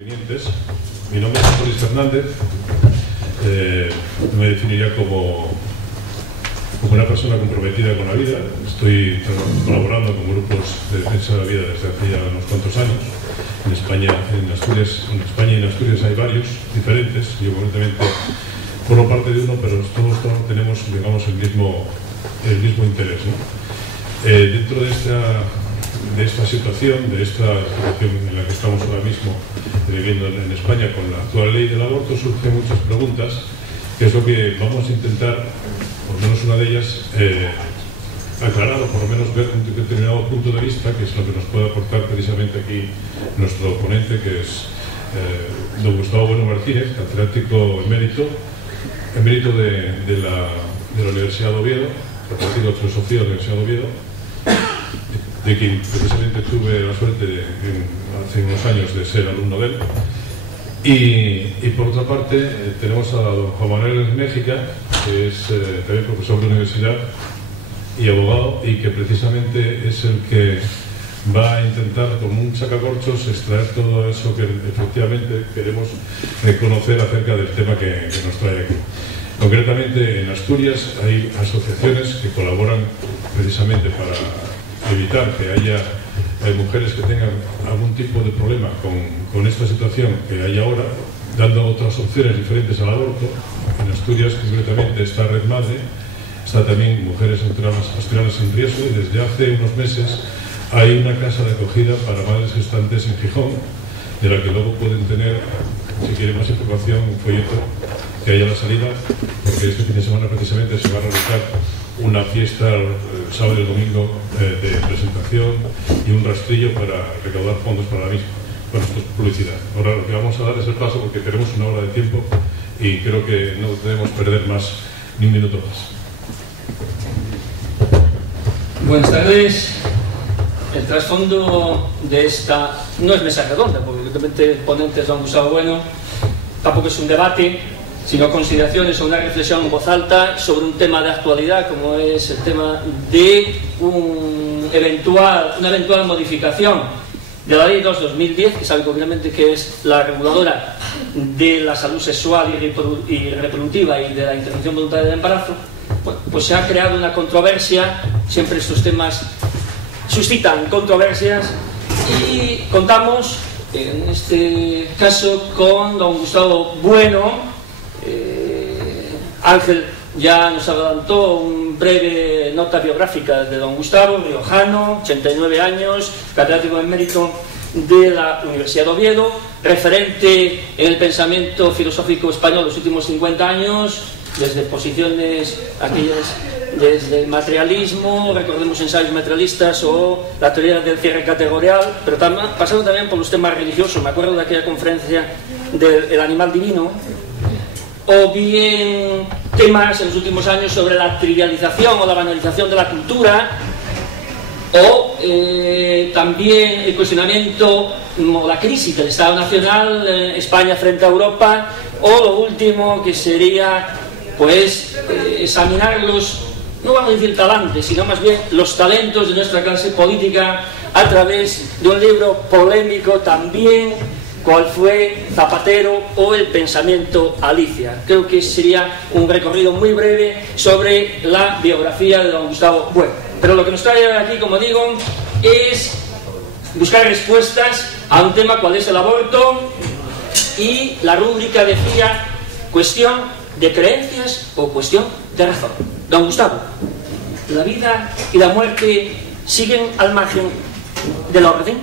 Mi nombre es José Luis Fernández. Me definiría como una persona comprometida con la vida. Estoy colaborando con grupos de defensa de la vida desde hace ya unos cuantos años. En España y en Asturias hay varios diferentes. Yo concretamente formo parte de uno, pero todos tenemos, digamos, el mismo interés, ¿no? Dentro de esta situación en la que estamos ahora mismo viviendo en España con la actual ley del aborto, surgen muchas preguntas, que es lo que vamos a intentar, por lo menos una de ellas, aclarar o por lo menos ver un determinado punto de vista, que es lo que nos puede aportar precisamente aquí nuestro ponente, que es don Gustavo Bueno Martínez, catedrático emérito de la Universidad de Oviedo, catedrático de Filosofía de la Universidad de Oviedo, de quien precisamente tuve la suerte hace unos años de ser alumno de él. Y por otra parte tenemos a don Juan Manuel Méjica, que es también profesor de la universidad y abogado, y que precisamente es el que va a intentar, como un sacacorchos, extraer todo eso que efectivamente queremos conocer acerca del tema que nos trae aquí. Concretamente, en Asturias hay asociaciones que colaboran precisamente para evitar que haya mujeres que tengan algún tipo de problema con esta situación que hay ahora, dando otras opciones diferentes al aborto. En Asturias, concretamente, está Red Madre, está también Mujeres Asturianas en Riesgo, y desde hace unos meses hay una casa de acogida para madres gestantes en Gijón, de la que luego pueden tener, si quieren más información, un folleto que haya a la salida, porque este fin de semana precisamente se va a realizar una fiesta el sábado y el domingo de presentación y un rastrillo para recaudar fondos para la misma. Bueno, esto es publicidad. Ahora lo que vamos a dar es el paso, porque tenemos una hora de tiempo y creo que no debemos perder ni un minuto más. Buenas tardes. El trasfondo de esta no es mesa redonda, porque evidentemente el ponente es don Gustavo Bueno, tampoco es un debate, sino consideraciones o una reflexión en voz alta sobre un tema de actualidad, como es el tema de una eventual modificación de la Ley 2/2010, que sabe obviamente que es la reguladora de la salud sexual y reproductiva y de la interrupción voluntaria del embarazo. Bueno, pues se ha creado una controversia. Siempre estos temas suscitan controversias, y contamos en este caso con don Gustavo Bueno. Ángel ya nos adelantó una breve nota biográfica de don Gustavo, riojano, 89 años, catedrático emérito de la Universidad de Oviedo, referente en el pensamiento filosófico español los últimos 50 años, desde posiciones aquellas desde el materialismo, recordemos ensayos materialistas o la teoría del cierre categorial, pero pasando también por los temas religiosos. Me acuerdo de aquella conferencia del animal divino, o bien temas en los últimos años sobre la trivialización o la banalización de la cultura, o también el cuestionamiento o la crisis del Estado Nacional, España frente a Europa, o lo último que sería pues examinar no vamos a decir talantes, sino más bien los talentos de nuestra clase política a través de un libro polémico también, cual fue Zapatero o el pensamiento Alicia. Creo que sería un recorrido muy breve sobre la biografía de don Gustavo Bueno. Pero lo que nos trae aquí, como digo, es buscar respuestas a un tema cual es el aborto, y la rúbrica decía cuestión de creencias o cuestión de razón. Don Gustavo, ¿la vida y la muerte siguen al margen del orden?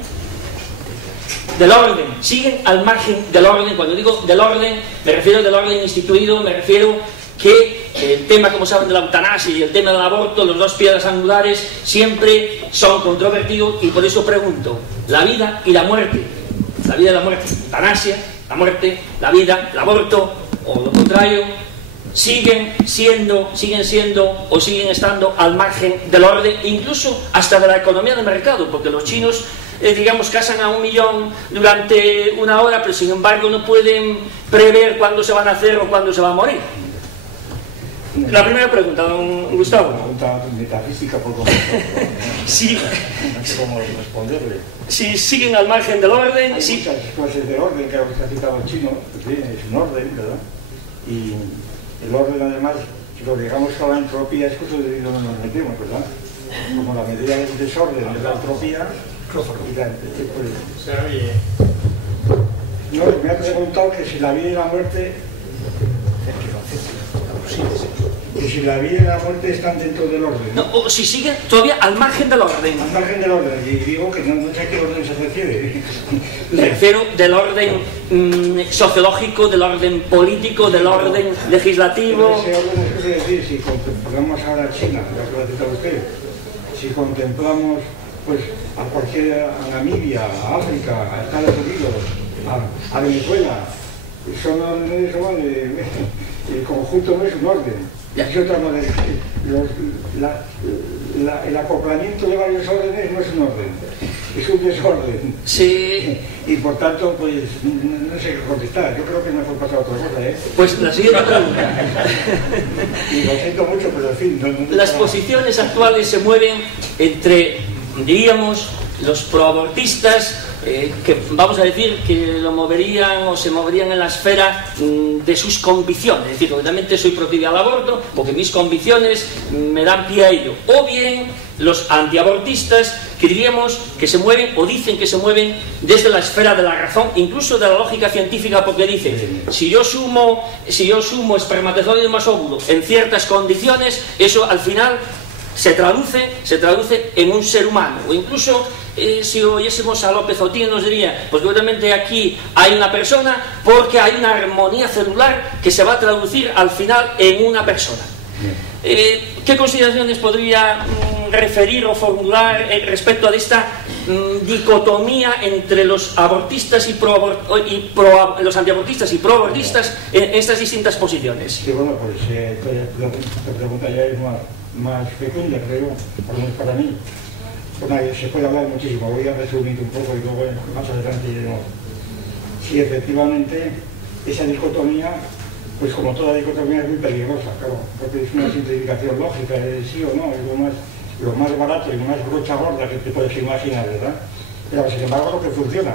Del orden, siguen al margen del orden. Cuando digo del orden, me refiero del orden instituido, me refiero que el tema, como saben, de la eutanasia y el tema del aborto, los dos piedras angulares, siempre son controvertidos, y por eso pregunto, ¿la vida y la muerte, eutanasia, la muerte, la vida, el aborto, o lo contrario, siguen siendo o siguen estando al margen del orden, incluso hasta de la economía de mercado? Porque los chinos, digamos, casan a 1 millón durante una hora, pero sin embargo no pueden prever cuándo se van a hacer o cuándo se va a morir. La primera pregunta, don Gustavo. Una pregunta metafísica por completo. Sí. No sé cómo responderle. Si siguen al margen del orden... Hay sí. muchas clases de orden, que ha citado el chino, que es un orden, ¿verdad? Y el orden, además, si lo digamos a la entropía, es justo de donde nos metemos, ¿verdad? Como la medida del desorden de la entropía, y la, no, me ha preguntado que si la vida y la muerte, que si la vida y la muerte están dentro del orden. No, o si siguen todavía al margen del orden. Al margen del orden, y digo que no sé a qué orden se refiere. Me refiero del orden sociológico, del orden político, del orden legislativo. Ese orden es decir, si contemplamos ahora a China, ya que lo ha citado usted, si contemplamos pues a cualquier, a Namibia, a África, a Estados Unidos, a Venezuela, son órdenes, el conjunto no es un orden. Es otra manera. El acoplamiento de varios órdenes no es un orden, es un desorden. Sí. Y por tanto, pues no sé qué contestar. Yo creo que me fue pasar otra cosa, ¿eh? Pues la siguiente pregunta. Y lo siento mucho, pero en fin. Las posiciones actuales se mueven entre, diríamos, los proabortistas, que vamos a decir que lo moverían o se moverían en la esfera de sus convicciones, es decir, obviamente soy proclive al aborto porque mis convicciones me dan pie a ello, o bien los antiabortistas que diríamos que se mueven o dicen que se mueven desde la esfera de la razón, incluso de la lógica científica, porque dicen si yo sumo espermatozoide más óvulo en ciertas condiciones, eso al final se traduce en un ser humano, o incluso si oyésemos a López Otín nos diría, pues obviamente aquí hay una persona porque hay una armonía celular que se va a traducir al final en una persona. ¿Qué consideraciones podría referir o formular respecto a esta dicotomía entre los abortistas y los antiabortistas y proabortistas en estas distintas posiciones? Sí, bueno, pues la pregunta ya es más fecunda, creo, por lo menos para mí. Bueno, se puede hablar muchísimo, voy a resumir un poco y luego más adelante iremos. Sí, efectivamente, esa dicotomía, pues como toda dicotomía es muy peligrosa, claro, porque es una simplificación lógica, es sí o no, es lo más barato y lo más brocha gorda que te puedes imaginar, ¿verdad? Pero sin embargo lo que funciona,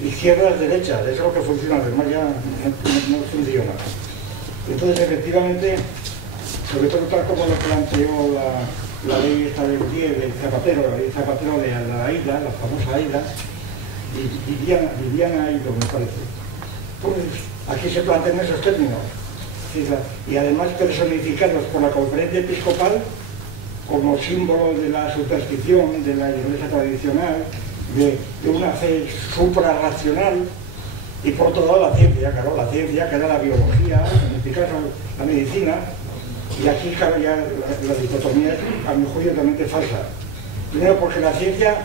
izquierdas, derechas, eso es lo que funciona, además ya no funciona. Entonces, efectivamente, sobre todo tal como lo planteó la ley esta del 10 de Zapatero, la ley Zapatero de la AIDA, la famosa AIDA, Viviana Aido, me parece. Pues aquí se plantean esos términos, y además personificados por la conferencia episcopal como símbolo de la superstición de la iglesia tradicional, de una fe suprarracional, y por otro lado la ciencia, claro, la ciencia que era la biología, en este caso la medicina. Y aquí, claro, ya la dicotomía es, a mi juicio, totalmente falsa. Primero, porque la ciencia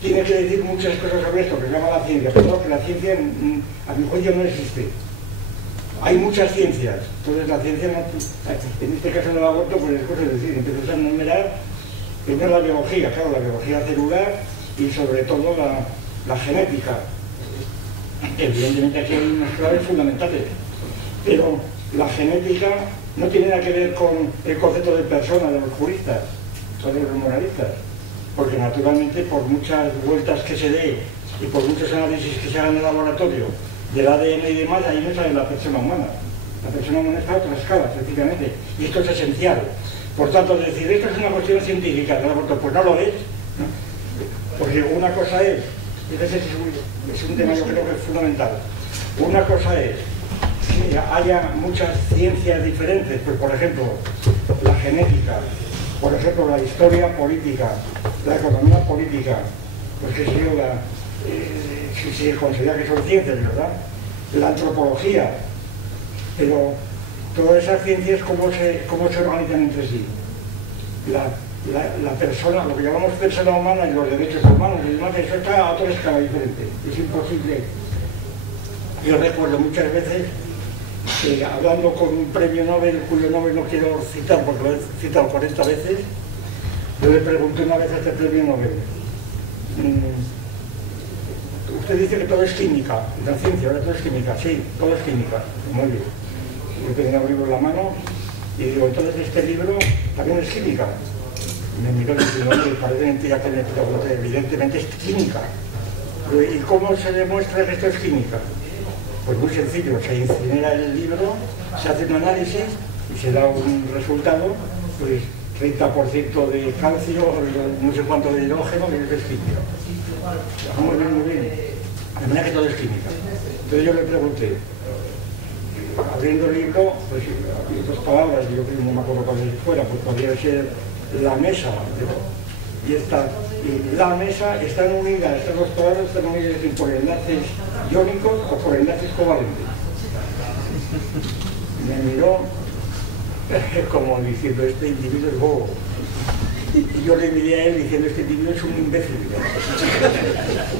tiene que decir muchas cosas sobre esto, que se llama la ciencia, pero que la ciencia, a mi juicio, no existe. Hay muchas ciencias, entonces la ciencia, en este caso del aborto, pues es cosa de decir, empezamos a enumerar primero la biología, claro, la biología celular y sobre todo la genética. Evidentemente aquí hay unas claves fundamentales, pero la genética no tiene nada que ver con el concepto de persona de los juristas o de los moralistas, porque naturalmente por muchas vueltas que se dé y por muchos análisis que se hagan en el laboratorio del ADN y demás, ahí no sale la persona humana. La persona humana está a otra escala, sencillamente, y esto es esencial. Por tanto, decir esto es una cuestión científica del aborto, pues no lo es, ¿no? Porque una cosa es un tema yo creo que es fundamental. Una cosa es que haya muchas ciencias diferentes, pues por ejemplo, la genética, por ejemplo, la historia política, la economía política, pues que si se considera que son ciencias, ¿verdad? La antropología, pero todas esas ciencias, ¿cómo se organizan entre sí? La persona, lo que llamamos persona humana y los derechos humanos y demás, eso está a otra escala diferente, es imposible. Yo recuerdo muchas veces que hablando con un premio Nobel, cuyo nombre no quiero citar porque lo he citado 40 veces, yo le pregunté una vez a este premio Nobel, usted dice que todo es química, la ciencia, ahora todo es química, sí, todo es química, muy bien. Yo tenía un libro en la mano Y digo, entonces este libro también es química. Me miró diciendo, oye, parece mentira que me pregunte, evidentemente es química. ¿Y cómo se demuestra que esto es química? Pues muy sencillo, se incinera el libro, se hace un análisis y se da un resultado, pues 30% de calcio, no sé cuánto de hidrógeno, que es química. Muy bien, muy bien. De manera que todo es química. Entonces yo le pregunté, abriendo el libro, pues dos palabras, yo no me acuerdo cuál fuera, pues podría ser la mesa, y la mesa están unidas, estas dos palabras están unidas por enlaces iónicos o por enlaces covalentes. Me miró como diciendo, este individuo es bobo. Y yo le miré a él diciendo, este individuo es un imbécil.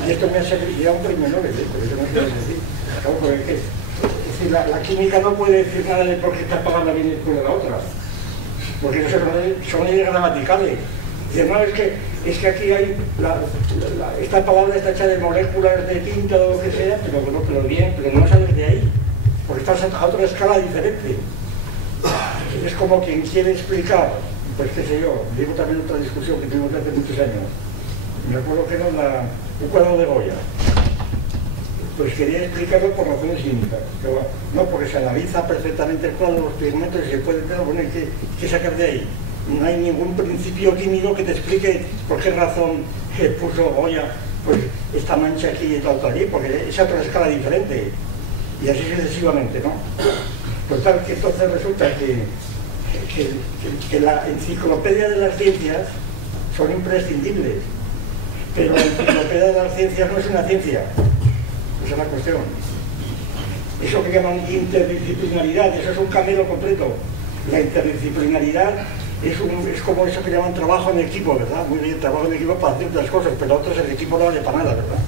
Y esto me ha servido ya un premio Nobel, por eso no se puede decir. Claro, porque es decir, la química no puede decir nada de por qué esta palabra viene después de la otra. Porque no son leyes gramaticales. Dicen, no, es que aquí hay, esta palabra está hecha de moléculas de tinta o lo que sea, pero bien, pero no sales de ahí. Porque estás a otra escala diferente. Es como quien quiere explicar, pues qué sé yo, digo también otra discusión que tuvimos hace muchos años. Me acuerdo que era un cuadro de Goya. Pues quería explicarlo por razones químicas. No, porque se analiza perfectamente el cuadro, los pigmentos y se puede, pero bueno, hay que sacar de ahí. No hay ningún principio químico que te explique por qué razón puso Goya pues esta mancha aquí y tal allí, porque es a otra escala diferente. Y así sucesivamente, ¿no? Por tal que entonces resulta que la enciclopedia de las ciencias son imprescindibles, pero la enciclopedia de las ciencias no es una ciencia. Esa es la cuestión. Eso que llaman interdisciplinaridad, eso es un camelo completo. La interdisciplinaridad es como eso que llaman trabajo en equipo, ¿verdad? Muy bien, trabajo en equipo para ciertas cosas, pero otras el equipo no vale para nada, ¿verdad?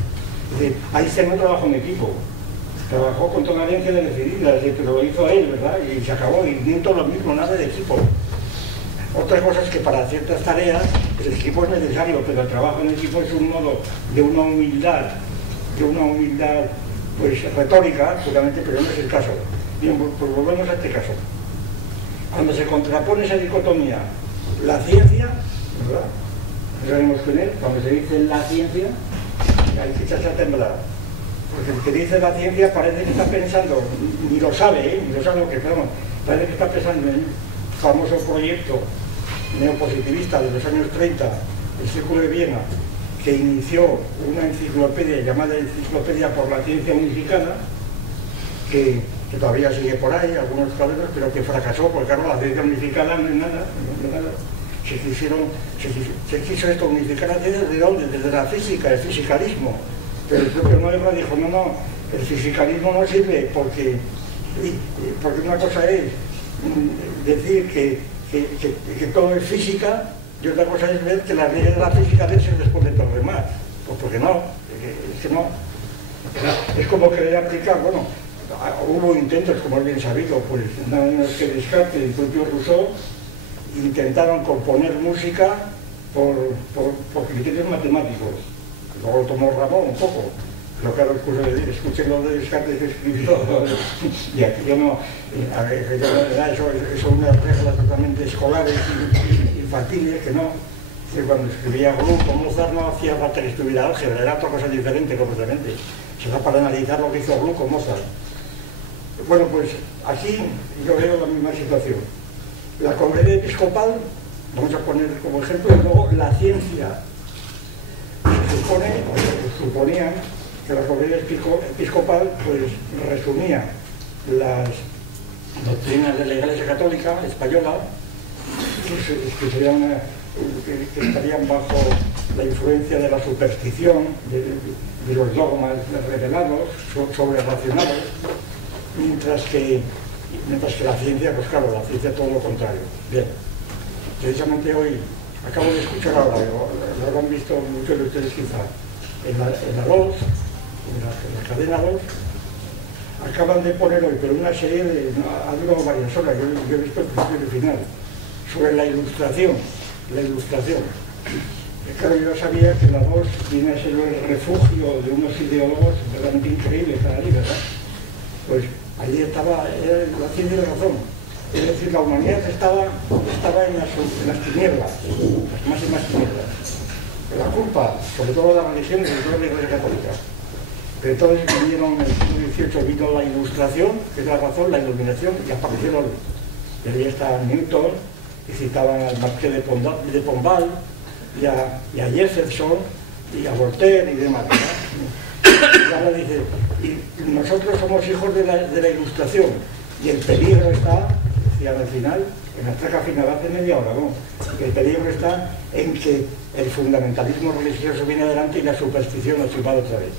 Es decir, ahí se no trabajo en equipo. Trabajó con toda la audiencia decidida, pero lo hizo él, ¿verdad? Y se acabó, y Newton lo mismo, nada de equipo. Otra cosa es que para ciertas tareas el equipo es necesario, pero el trabajo en equipo es un modo de una humildad pues retórica, puramente, pero no es el caso. Bien, pues volvemos a este caso. Cuando se contrapone esa dicotomía, la ciencia, ¿verdad? Sabemos con él, cuando se dice la ciencia, hay que echarse a temblar. Porque el que dice la ciencia parece que está pensando, ni lo sabe lo que estamos, parece que está pensando en un famoso proyecto neopositivista de los años 30, el Círculo de Viena, que inició una enciclopedia llamada Enciclopedia por la Ciencia Unificada, que todavía sigue por ahí, algunos cabelos, pero que fracasó, porque claro, la ciencia unificada no es nada, Se quiso esto unificar la ciencia, ¿de dónde? Desde la física, el fisicalismo. Pero el propio Noema dijo, no, el fisicalismo no sirve porque una cosa es decir que todo es física y otra cosa es ver que las leyes de la física vencen después de todo lo demás. Pues porque no, es que no. Es como querer aplicar, bueno, hubo intentos, como es bien sabido, pues nada menos que Descartes y el propio Rousseau intentaron componer música por criterios matemáticos. Luego lo tomó Ramón un poco, pero claro, escuchen lo de Descartes que escribió, y aquí yo no, eso son unas reglas totalmente escolares y infantiles que no, que cuando escribía Gluck o Mozart no hacía falta que estuviera álgebra, era otra cosa diferente completamente, se da para analizar lo que hizo Gluck o Mozart. Bueno, pues aquí yo veo la misma situación. La Conferencia Episcopal, vamos a poner como ejemplo, y luego la ciencia. Se suponía que la Conferencia Episcopal pues resumía las doctrinas de la Iglesia Católica Española que estarían bajo la influencia de la superstición, de los dogmas revelados, sobre racionales, mientras que la ciencia, pues claro, la ciencia todo lo contrario. Bien, precisamente hoy acabo de escuchar ahora, lo habrán visto muchos de ustedes quizá, en la 2, en la cadena 2, acaban de poner hoy, pero una serie de, ha durado varias horas, yo he visto el principio y el final, sobre la ilustración. Claro, yo sabía que la 2 viene a ser el refugio de unos ideólogos realmente increíbles para ahí, ¿verdad? Pues allí estaba la ciencia y la razón. Es decir, la humanidad estaba en las tinieblas, las más y más tinieblas. Pero la culpa, sobre todo de la religión, y sobre todo de la Iglesia Católica. Pero entonces vinieron en el siglo XVIII, vino la Ilustración, que es la razón, la iluminación, y apareció la luz. Y ahí está Newton, y citaban al Marqués de Pombal, y a Jefferson, y a Voltaire, y demás, ¿no? Y ahora dice, y nosotros somos hijos de la Ilustración, y el peligro está, decían al final, en la traca final hace media hora, ¿no? El peligro está en que el fundamentalismo religioso viene adelante y la superstición nos chupa otra vez.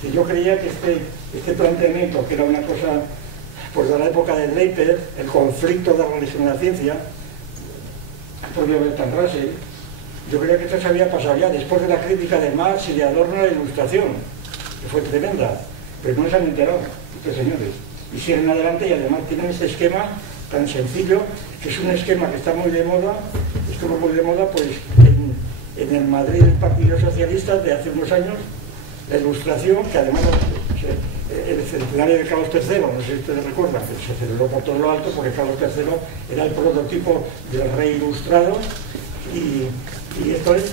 Si yo creía que este planteamiento, que era una cosa pues de la época de Draper, el conflicto de la religión y la ciencia, por Bertrand Russell, yo creía que esto se había pasado ya después de la crítica de Marx y de Adorno a la Ilustración, que fue tremenda, pero no se han enterado estos señores, y siguen adelante y además tienen este esquema tan sencillo, que es un esquema que está muy de moda, estuvo muy de moda pues en el Madrid del Partido Socialista de hace unos años, la Ilustración, que además el centenario de Carlos III, no sé si ustedes recuerdan, que se celebró por todo lo alto porque Carlos III era el prototipo del rey ilustrado, y esto es,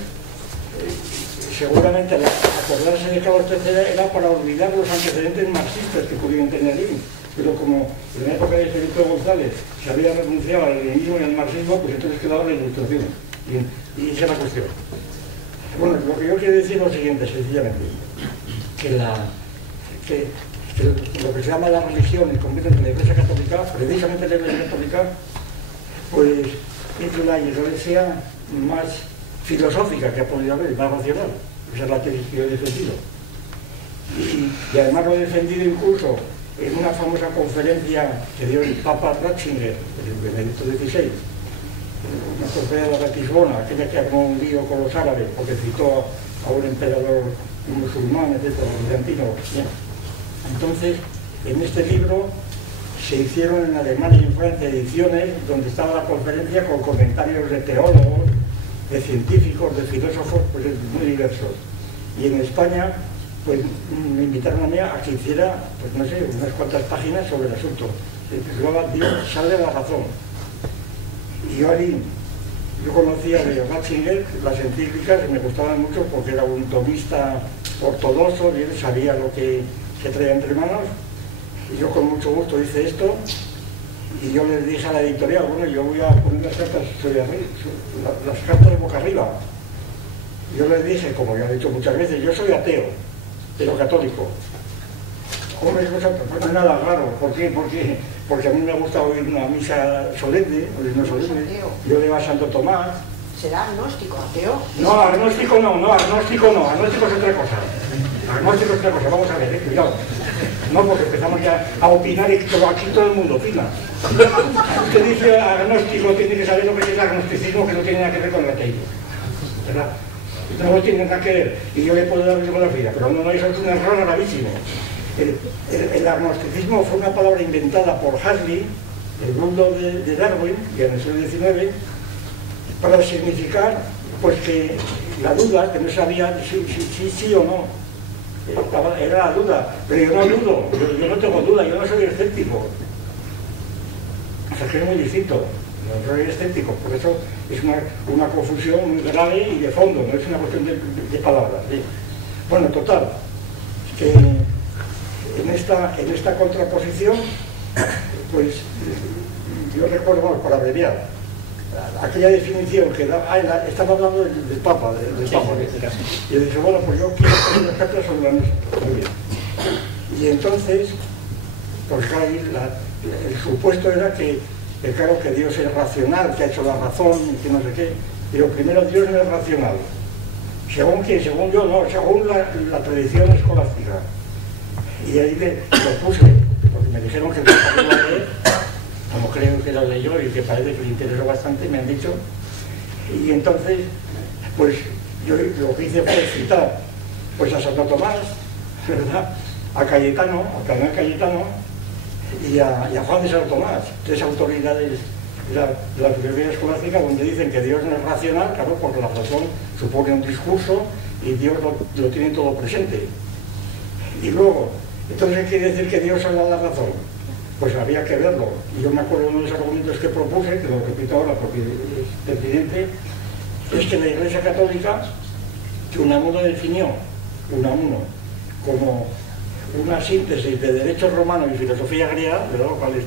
seguramente acordarse de Carlos III era para olvidar los antecedentes marxistas que pudieron tener ahí, pero como en la época de Felipe González se había renunciado al leninismo y al marxismo, pues entonces quedaba la Ilustración, y esa es la cuestión. Bueno, lo que yo quiero decir es lo siguiente, sencillamente, que lo que se llama la religión, y concretamente la Iglesia Católica, precisamente la Iglesia Católica, pues es la iglesia más filosófica que ha podido haber, más racional. Esa es la tesis que yo he defendido. Y además lo he defendido incluso en una famosa conferencia que dio el Papa Ratzinger, el Benedicto XVI, una conferencia de Ratisbona, aquella que armó un lío con los árabes, porque citó a un emperador musulmán, etc., bizantino. Entonces, en este libro se hicieron en Alemania y en Francia ediciones donde estaba la conferencia con comentarios de teólogos, de científicos, de filósofos, pues muy diversos. Y en España, pues me invitaron a mí a que hiciera, pues no sé, unas cuantas páginas sobre el asunto. Se titulaba Dios sale la razón. Y yo conocía de Ratzinger las encíclicas y me gustaban mucho porque era un tomista ortodoxo y él sabía lo que se traía entre manos. Y yo con mucho gusto hice esto y yo les dije a la editorial, bueno, yo voy a poner las cartas las cartas de boca arriba. Yo les dije, como ya he dicho muchas veces, yo soy ateo, pero católico. Hombre, no es nada raro. ¿Por qué? Porque a mí me gusta oír una misa solemne, yo leo a Santo Tomás. ¿Será agnóstico, ateo? No, agnóstico no, agnóstico es otra cosa. Agnóstico es otra cosa, vamos a ver, cuidado. No, porque empezamos ya a opinar y aquí todo el mundo opina. Usted dice agnóstico, tiene que saber lo que es el agnosticismo, que no tiene nada que ver con el ateísmo, ¿verdad? No tiene nada que ver, y yo le puedo dar bibliografía, pero no, eso es un error gravísimo. El agnosticismo fue una palabra inventada por Huxley, el mundo de Darwin, y en el siglo XIX, para significar pues que la duda, que no sabía si sí o no, era la duda, pero yo no dudo, yo no tengo duda, yo no soy escéptico. O sea, que es muy distinto, no soy escéptico, por eso es una confusión muy grave y de fondo, no es una cuestión de palabras. ¿Sí? Bueno, total, que en esta contraposición, pues yo recuerdo, bueno, para abreviar, aquella definición que estaba hablando del Papa, y yo dije, bueno, pues yo quiero poner las cartas sobre la mesa. Muy bien. Y entonces, pues claro, el supuesto era que claro, que Dios es racional, que ha hecho la razón, y que no sé qué. Pero primero, Dios no es racional. ¿Según quién? Según yo, no, según la tradición escolástica. Y ahí lo puse, porque me dijeron que el Papa lo iba a leer, como creo que lo leyó y que parece que le interesó bastante, me han dicho. Y entonces, pues yo lo que hice fue citar pues a Santo Tomás, ¿verdad? A Cayetano, a Cardenal Cayetano y a Juan de Santo Tomás, tres autoridades de la filosofía escolástica, donde dicen que Dios no es racional, claro, porque la razón supone un discurso y Dios lo tiene todo presente. Y luego, entonces, ¿qué quiere decir que Dios habla la razón? pues había que verlo. Y yo me acuerdo de uno de los argumentos que propuse, que lo repito ahora porque es pertinente, es que la Iglesia Católica, que Unamuno definió, Unamuno, como una síntesis de derecho romano y filosofía griega, de lo cual es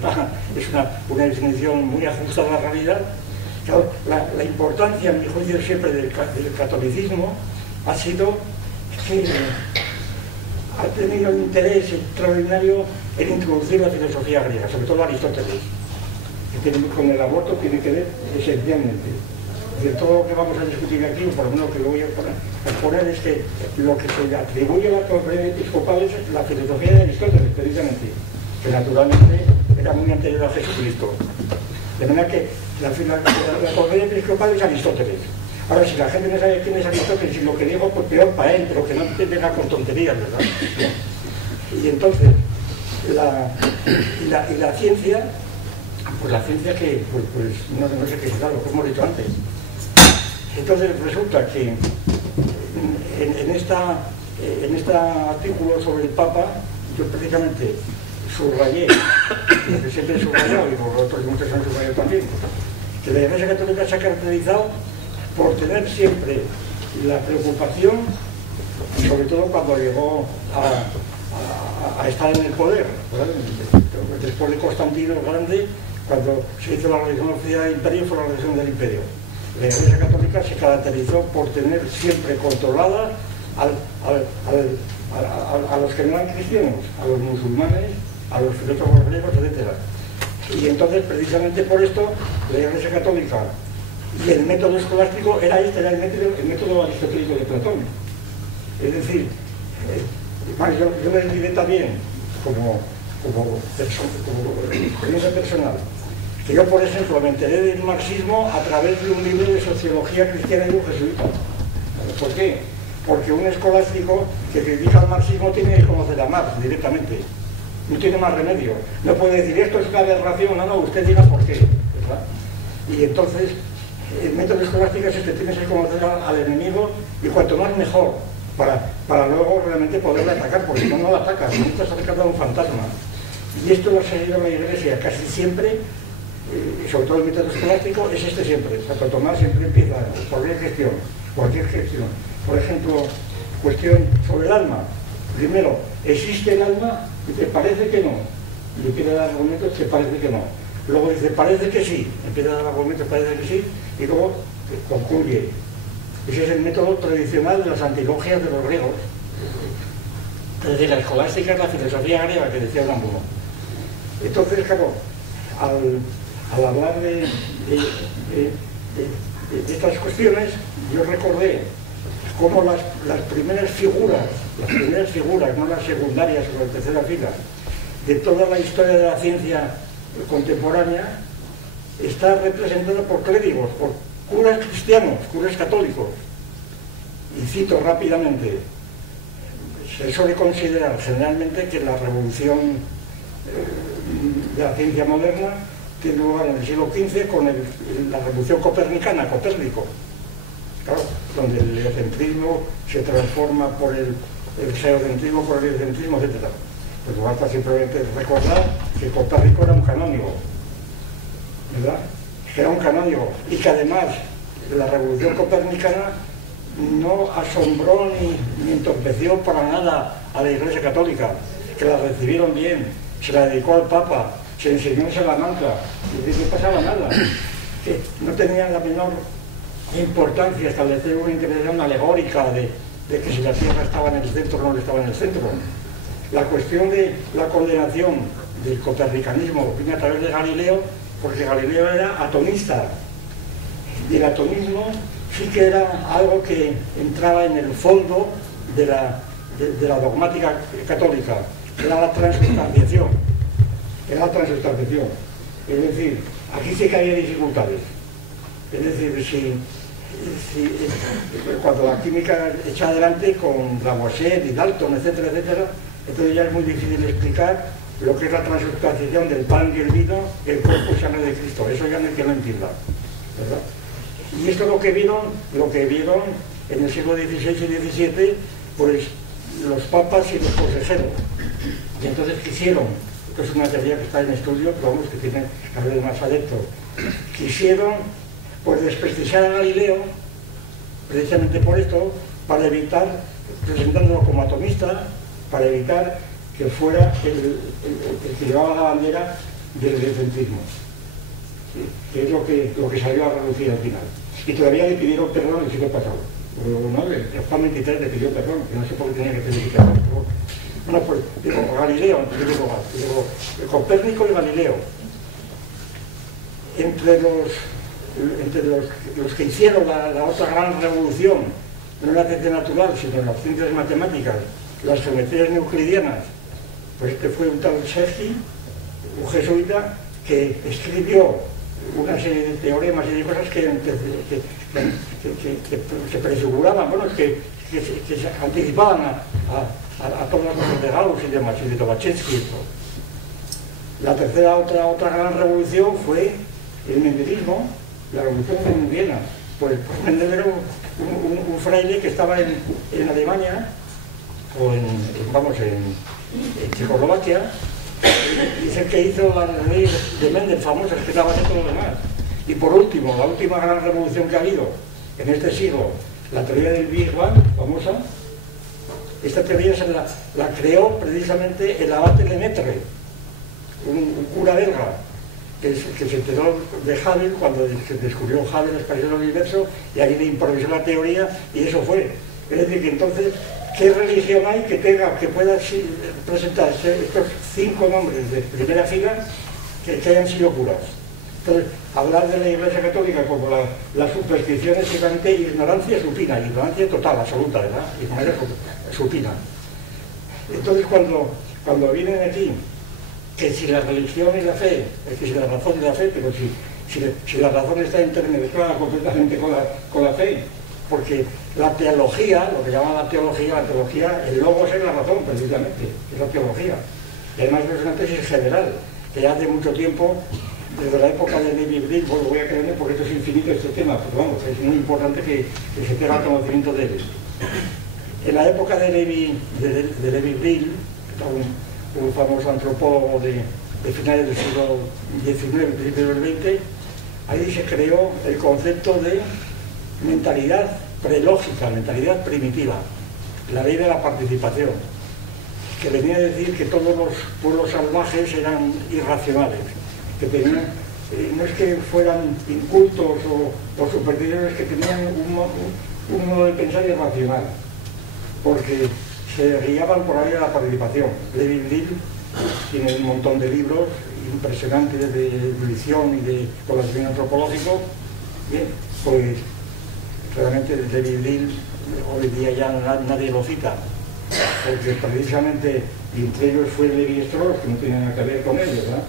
una definición muy ajustada a la realidad. Claro, la importancia, en mi juicio, siempre del catolicismo ha sido que ha tenido un interés extraordinario en introducir la filosofía griega, sobre todo Aristóteles, que con el aborto tiene que ver esencialmente. De todo lo que vamos a discutir aquí, o por lo menos que lo voy a exponer, es que lo que se atribuye a la conferencia episcopal es la filosofía de Aristóteles, precisamente, que naturalmente era muy anterior a Jesucristo. De manera que la conferencia episcopal es Aristóteles. Ahora, si la gente no sabe quién es Aristóteles y lo que digo, pues peor para él, pero que no te venga con tonterías, ¿verdad? Y entonces, la ciencia, pues la ciencia que, pues no sé qué será, lo que hemos dicho antes. Entonces resulta que en este artículo sobre el Papa, yo precisamente subrayé, lo que siempre he subrayado, y los otros muchos han subrayado también, que la Iglesia Católica se ha caracterizado por tener siempre la preocupación, sobre todo cuando llegó a estar en el poder, ¿verdad? Después de Constantino el Grande, cuando se hizo la religión oficial del imperio, fue la religión del imperio. La Iglesia Católica se caracterizó por tener siempre controlada a los que no eran cristianos, a los musulmanes, a los filósofos griegos, etc. Y entonces, precisamente por esto, la Iglesia Católica y el método escolástico era el método aristotélico de Platón. Es decir, yo me diré también, como experiencia personal, que yo, por ejemplo, me enteré del marxismo a través de un libro de sociología cristiana y un jesuita. ¿Por qué? Porque un escolástico que critica el marxismo tiene que conocer a Marx directamente. No tiene más remedio. No puede decir, esto es una aberración, no, usted diga por qué, ¿verdad? Y entonces, el método escolástico es que tienes que conocer al enemigo, y cuanto más mejor, para luego realmente poderle atacar, porque si no, no lo atacas, no estás atacando a un fantasma. Y esto lo ha seguido la Iglesia casi siempre, sobre todo el método escolástico, es este siempre. Santo Tomás siempre empieza por cualquier gestión. Por ejemplo, cuestión sobre el alma. Primero, ¿existe el alma? Dice, parece que no. Y empieza a dar argumentos que parece que no. Luego dice, parece que sí. Empieza a dar argumentos, parece que sí. Y luego concluye. Ese es el método tradicional de las antilogias de los griegos. Es decir, la escolástica es la filosofía griega que decía Unamuno. Entonces, claro, al hablar de estas cuestiones, yo recordé cómo las primeras figuras, no las secundarias o las tercera fila, de toda la historia de la ciencia contemporánea, está representada por clérigos, por curas cristianos, curas católicos. Y cito rápidamente, se suele considerar generalmente que la revolución de la ciencia moderna tiene lugar en el siglo XV con la revolución copernicana, Copérnico, claro, donde el heliocentrismo se transforma por el geocentrismo, por el heliocentrismo, etc. Pues basta simplemente recordar que Copérnico era un canónigo, ¿verdad? Que era un canónigo, y que además la revolución copernicana no asombró ni entorpeció para nada a la Iglesia Católica, que la recibieron bien, se la dedicó al Papa, se enseñó en Salamanca, y no pasaba nada. Que no tenía la menor importancia establecer una interpretación alegórica de que si la Tierra estaba en el centro o no estaba en el centro. La cuestión de la condenación del copernicanismo vino a través de Galileo, porque Galileo era atomista, y el atomismo sí que era algo que entraba en el fondo de la dogmática católica, que era la transubstanciación. Es decir, aquí sí que había dificultades. Es decir, cuando la química echa adelante con Lavoisier y Dalton, etcétera, entonces ya es muy difícil explicar lo que es la transubstanciación del pan y el vino, el cuerpo y sangre de Cristo. Eso ya no hay que lo entienda, ¿verdad? Y esto lo que vieron en el siglo XVI y XVII, pues los papas y los consejeros. Y entonces quisieron esto es una teoría que está en estudio, pero vamos, que tiene cada vez más adeptos, quisieron pues desprestigiar a Galileo, precisamente por esto, para evitar, presentándolo como atomista, para evitar que fuera el que llevaba la bandera del diletantismo, ¿sí? Que es lo que salió a reducir al final. Y todavía le pidieron perdón el siglo pasado. ¿No? El Juan 23 le pidió perdón, que no sé por qué tenía que pedir perdón. Bueno, pues digo, Galileo, digo, Copérnico y Galileo, entre los que hicieron la otra gran revolución, no en la ciencia natural, sino en las ciencias matemáticas, las geometrías euclidianas, pues este fue un tal Sergi, un jesuita, que escribió una serie de teoremas y de cosas que se prefiguraban, bueno, que se anticipaban a todas las cosas de Gauss y demás, y de Lobachevsky. La tercera, otra gran revolución fue el mendelismo, la revolución mendeliana. Pues Mendel era un fraile que estaba en Alemania, o en Checoslovaquia, y es el que hizo las leyes de Mendel famosas que estaban en todo lo demás. Y por último, la última gran revolución que ha habido en este siglo, la teoría del Big Bang, famosa. Esta teoría la creó precisamente el abate Lemaitre, un cura belga, que se enteró de Hubble cuando descubrió Hubble la expansión del universo, y ahí le improvisó la teoría, y eso fue. Es decir, que entonces, ¿qué religión hay que pueda presentarse estos 5 nombres de primera fila que hayan sido curas? Entonces, hablar de la Iglesia Católica como la superstición es simplemente ignorancia supina, ignorancia total, absoluta, ¿verdad? Ignorancia supina. Entonces, cuando vienen aquí, que si la religión y la fe, es que si la razón y la fe, pero si la razón está intermediada completamente con la fe, porque la teología, lo que llaman la teología, el logos es la razón, precisamente, es la teología. Y además es una tesis general, que ya hace mucho tiempo, desde la época de Levi-Brill, bueno, voy a creerme porque esto es infinito este tema, pero vamos, es muy importante que se tenga conocimiento de él. En la época de Levi-Brill, un famoso antropólogo de finales del siglo XIX, principios del XX, ahí se creó el concepto de mentalidad prelógica, mentalidad primitiva, la ley de la participación, que venía a decir que todos los pueblos salvajes eran irracionales, que tenían, no es que fueran incultos o supersticiosos, que tenían un modo de pensar irracional, porque se guiaban por la ley de la participación. Levi-Brill tiene un montón de libros impresionantes de erudición y de conocimiento antropológico. Bien, pues realmente Levi-Brill hoy día ya nadie lo cita, porque precisamente entre ellos fue Levi-Strauss, que no tiene nada que ver con ellos, ¿verdad?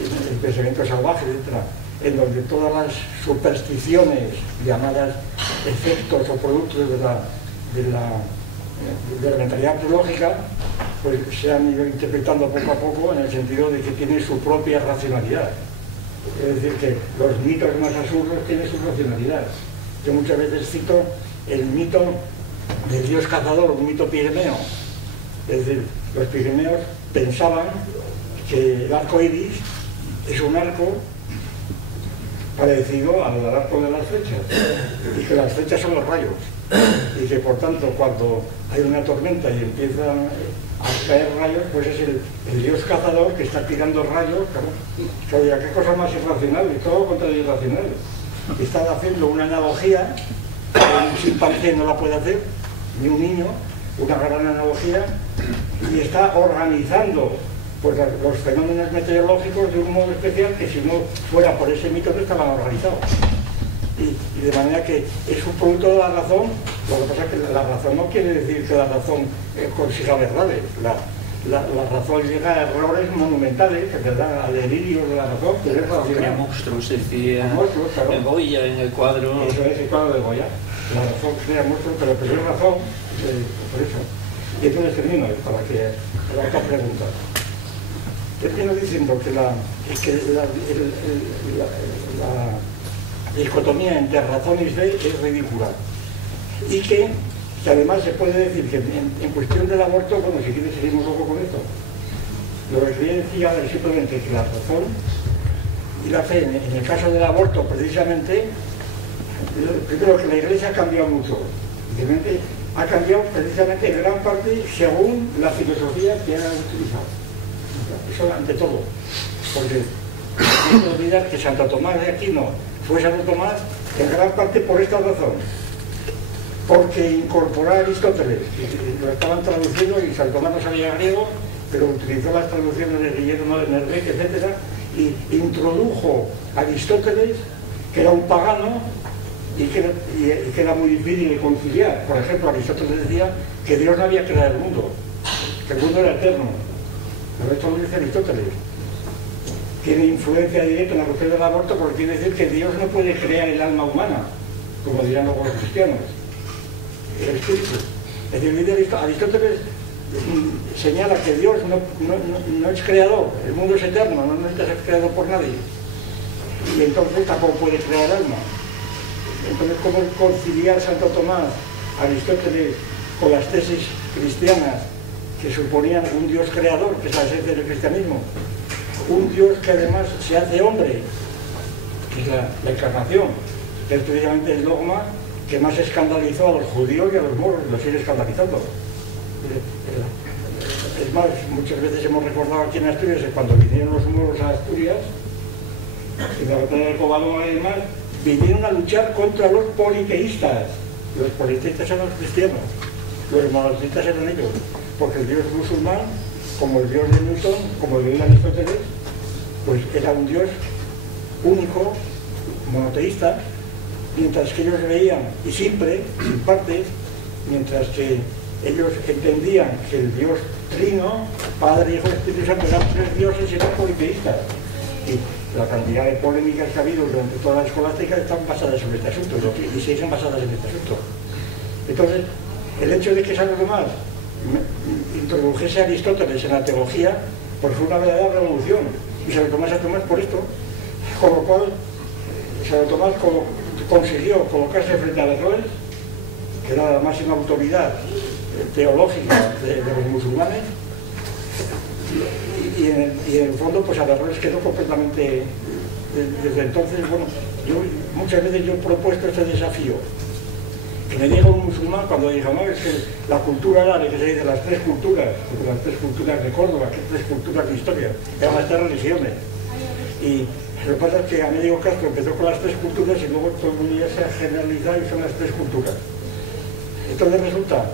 El pensamiento salvaje, etc., en donde todas las supersticiones llamadas efectos o productos de la mentalidad teológica, pues se han ido interpretando poco a poco en el sentido de que tiene su propia racionalidad. Es decir, que los mitos más absurdos tienen su racionalidad. Yo muchas veces cito el mito del dios cazador, un mito pireneo. Es decir, los pirineos pensaban que el arco iris es un arco parecido al arco de las flechas, y que las flechas son los rayos, y que por tanto cuando hay una tormenta y empiezan a caer rayos, pues es el dios cazador que está tirando rayos. Claro, ¿qué cosa más irracional? Y todo contra lo irracional. Está haciendo una analogía que un chimpancé no la puede hacer, ni un niño, una gran analogía, y está organizando pues los fenómenos meteorológicos de un modo especial que si no fuera por ese mito no estaban organizados. Y de manera que es un producto de la razón. Lo que pasa es que la razón no quiere decir que la razón consiga verdades. La razón llega a errores monumentales, ¿verdad? A delirios de la razón, pero es racional. Crea monstruos, decía claro. Goya en el cuadro. Eso es el cuadro de Goya. La razón crea monstruos, pero es razón, por eso. Y entonces termino para la otra pregunta. Termino diciendo que la dicotomía entre razón y fe es ridícula. Y que además se puede decir que en cuestión del aborto, bueno, si quieres seguimos luego con esto, Lo que quería decir es simplemente que la razón y la fe, en el caso del aborto, precisamente, primero que la Iglesia ha cambiado mucho. Ha cambiado precisamente en gran parte según la filosofía que ha utilizado. Eso ante todo. Porque no hay que olvidar que Santo Tomás de Aquino fue Santo Tomás en gran parte por esta razón. Porque incorporó a Aristóteles, lo estaban traduciendo y Santo Tomás no sabía griego, pero utilizó las traducciones de Guillermo de Nervec, etc. Y introdujo a Aristóteles, que era un pagano, y que era muy difícil de conciliar. Por ejemplo, Aristóteles decía que Dios no había creado el mundo, que el mundo era eterno. Pero esto lo dice Aristóteles. Tiene influencia directa en la cuestión del aborto porque quiere decir que Dios no puede crear el alma humana, como dirán luego los cristianos, el espíritu. Es decir, Aristóteles señala que Dios no es creador, el mundo es eterno, no necesita ser creado por nadie, y entonces tampoco puede crear el alma. Entonces, ¿cómo conciliar Santo Tomás, Aristóteles, con las tesis cristianas que suponían un Dios creador, que es la esencia del cristianismo? Un Dios que además se hace hombre, que es la encarnación, que es precisamente el dogma que más escandalizó a los judíos y a los moros, y los sigue escandalizando. Es más, muchas veces hemos recordado aquí en Asturias que cuando vinieron los moros a Asturias, en la batalla de Covadonga y demás, vinieron a luchar contra los politeístas. Los politeístas eran los cristianos, los monoteístas eran ellos, porque el Dios musulmán, como el Dios de Newton, como el Dios de Aristóteles, pues era un Dios único, monoteísta, mientras que ellos veían, y siempre, sin partes, mientras que ellos entendían que el Dios trino, Padre, Hijo y Espíritu Santo, eran tres dioses y eran politeístas. Y la cantidad de polémicas que ha habido durante toda la escolástica están basadas sobre este asunto, y siguen basadas en este asunto. Entonces, el hecho de que Santo Tomás introdujese a Aristóteles en la teología, pues fue una verdadera revolución, y Santo Tomás por esto, con lo cual Santo Tomás consiguió colocarse frente a Averroes, que era la máxima autoridad teológica de los musulmanes, y en el fondo pues Averroes quedó completamente. Desde entonces, bueno, muchas veces yo he propuesto este desafío, que me diga un musulmán cuando diga, no, es que la cultura árabe, que se dice las tres culturas de Córdoba, que tres culturas de historia, eran las tres religiones. Y lo que pasa es que Américo Castro empezó con las tres culturas y luego todo el mundo ya se ha generalizado y son las tres culturas. Entonces resulta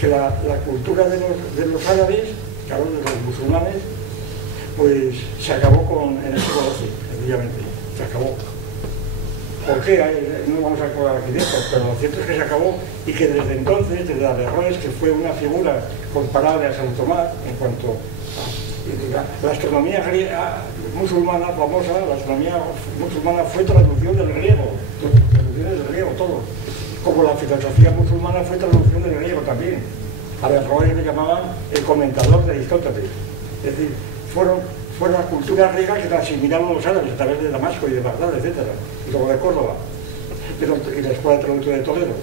que la cultura de los árabes, claro, de los musulmanes, pues se acabó en el siglo XII, sencillamente, se acabó. ¿Por qué? No vamos a acordar aquí de esto, pero lo cierto es que se acabó y que desde entonces, desde Averroes, que fue una figura comparable a Santo Tomás en cuanto a la astronomía musulmana famosa, la astronomía musulmana fue traducción del griego, todo. Como la filosofía musulmana fue traducción del griego también. A Averroes le llamaban el comentador de Aristóteles. Es decir, fueron la cultura griega que la asimilaron los árabes a través de Damasco y de Bagdad, etc. Y luego de Córdoba, y la Escuela de Traducción de Toledo.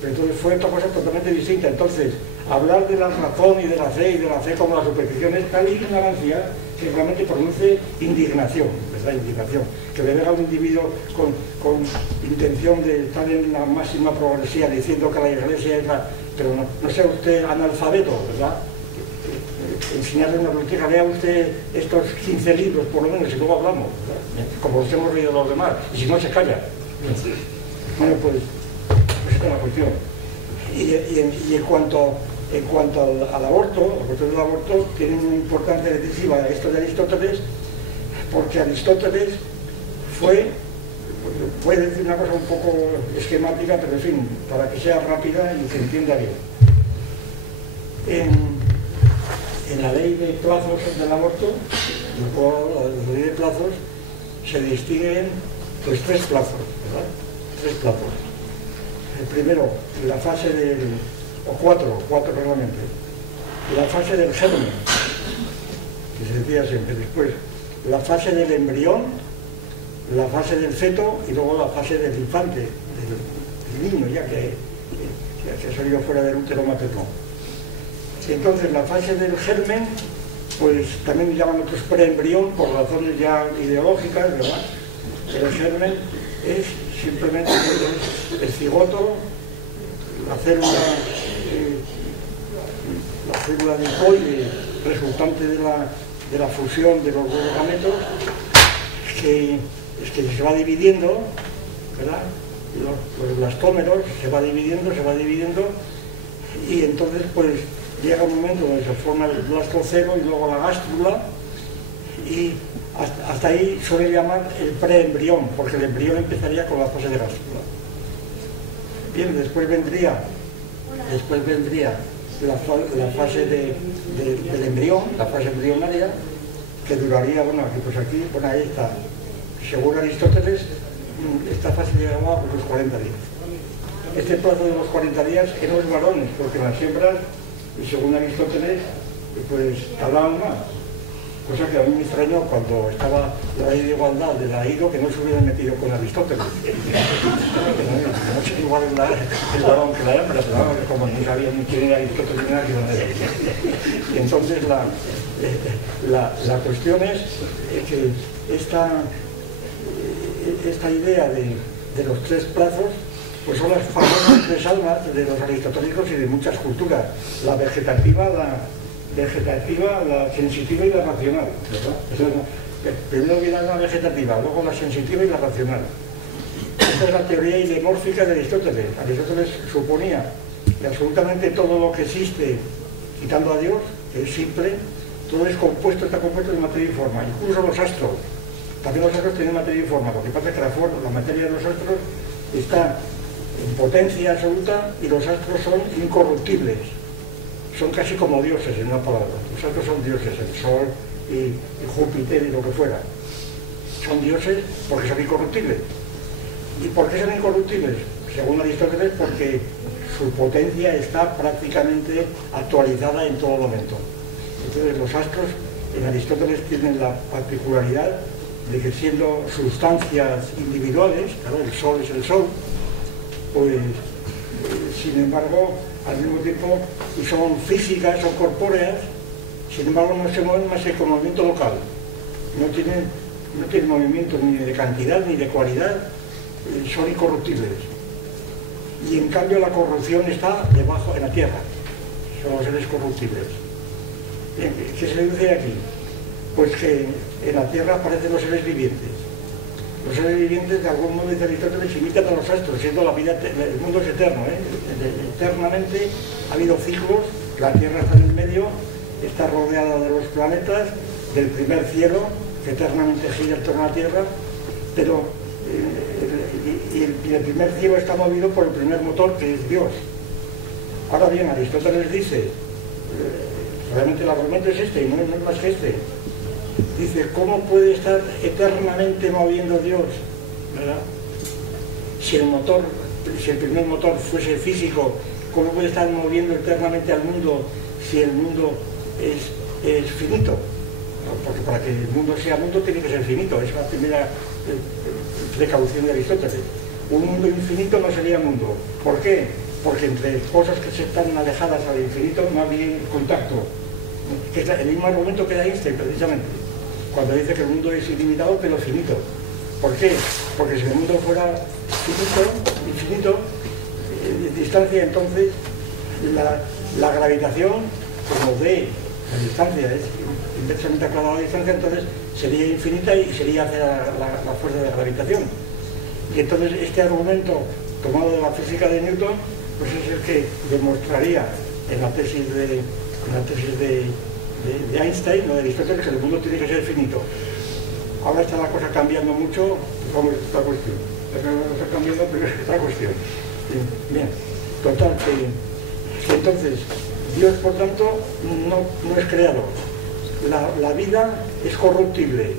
Pero entonces fue otra cosa totalmente distinta. Entonces, hablar de la razón y de la fe como la superstición es tal ignorancia que realmente produce indignación, ¿verdad? Indignación. Que le venga a un individuo con intención de estar en la máxima progresía diciendo que la Iglesia es la... Pero no sea usted analfabeto, ¿verdad? Enseñarle una biblioteca, lea usted estos 15 libros por lo menos y luego hablamos, ¿verdad? Como los hemos leído los demás, y si no se calla. Bueno, pues esta es la cuestión. Y en cuanto al aborto, la cuestión del aborto tiene una importancia decisiva esto de Aristóteles, porque Aristóteles puede decir una cosa un poco esquemática, pero en fin, para que sea rápida y se entienda bien. En la ley de plazos del aborto, la ley de plazos, se distinguen pues tres plazos, ¿verdad? Tres plazos. El primero, la fase o cuatro realmente. La fase del germen, que se decía siempre. Después, la fase del embrión, la fase del feto y luego la fase del infante, del niño, ya que salió fuera del útero materno. Entonces, la fase del germen pues también llaman otros preembrión por razones ya ideológicas, ¿verdad? El germen es simplemente el cigoto, la célula linfoide resultante de la fusión de los dos gametos, que se va dividiendo, ¿verdad? Los blastómeros se va dividiendo, y entonces pues llega un momento donde se forma el blastocero y luego la gástrula, y hasta ahí suele llamar el preembrión, porque el embrión empezaría con la fase de gástrula. Bien, después vendría la fase del embrión, la fase embrionaria, que duraría, bueno, ahí está. Según Aristóteles, esta fase llegaba por los 40 días. Este plazo de los 40 días en los varones, porque en las hembras, y según Aristóteles, pues tardaban más. Cosa que a mí me extrañó cuando estaba la ley de igualdad de la ILO, que no se hubieran metido con Aristóteles. No sé igual el varón que la hembra, pero como no sabían ni quién era Aristóteles ni nada que no era. Y entonces la cuestión es que esta idea de los tres plazos pues son las famosas tres almas de los aristotélicos y de muchas culturas: la vegetativa, la sensitiva y la racional, ¿verdad? Primero viene la vegetativa, luego la sensitiva y la racional. Esta es la teoría idemórfica de Aristóteles. Aristóteles suponía que absolutamente todo lo que existe, quitando a Dios, que es simple, todo está compuesto de materia y forma, incluso los astros. También los astros tienen materia y forma. Lo que pasa es que la materia de los astros está en potencia absoluta y los astros son incorruptibles. Son casi como dioses, en una palabra. Los astros son dioses, el Sol y Júpiter y lo que fuera. Son dioses porque son incorruptibles. ¿Y por qué son incorruptibles? Según Aristóteles, porque su potencia está prácticamente actualizada en todo momento. Entonces los astros en Aristóteles tienen la particularidad de que, siendo sustancias individuales, claro, el Sol es el Sol, pues sin embargo, al mismo tiempo, y son físicas, son corpóreas, sin embargo no se mueven más que con movimiento local. No tienen movimiento ni de cantidad ni de cualidad, son incorruptibles. Y en cambio la corrupción está debajo, en la tierra, son los seres corruptibles. ¿Qué se dice aquí? Pues que en la tierra aparecen los seres vivientes. Los seres vivientes, de algún modo, dice Aristóteles, imitan a los astros, siendo la vida, el mundo es eterno, eternamente ha habido ciclos, la Tierra está en el medio, está rodeada de los planetas, del primer cielo, que eternamente gira en torno a la Tierra, pero el primer cielo está movido por el primer motor, que es Dios. Ahora bien, Aristóteles dice, realmente el argumento es este, y no es más que este. Dice, ¿cómo puede estar eternamente moviendo Dios? ¿Verdad? Si el primer motor fuese físico, ¿cómo puede estar moviendo eternamente al mundo si el mundo es finito? Porque para que el mundo sea mundo tiene que ser finito, es la primera precaución de Aristóteles. Un mundo infinito no sería mundo. ¿Por qué? Porque entre cosas que se están alejadas al infinito no había contacto. Que es el mismo argumento que da Einstein, precisamente, cuando dice que el mundo es ilimitado pero finito. ¿Por qué? Porque si el mundo fuera infinito de distancia, entonces la gravitación, como ve la distancia es inversamente aclarada a la distancia, entonces sería infinita y sería hacia la fuerza de la gravitación. Y entonces este argumento tomado de la física de Newton, pues es el que demostraría en la tesis de Einstein, no de Aristóteles, que el mundo tiene que ser finito. Ahora está la cosa cambiando mucho, vamos, esta cuestión. Está cambiando, pero es otra cuestión. Bien, total, que entonces Dios, por tanto, no es creador. La vida es corruptible,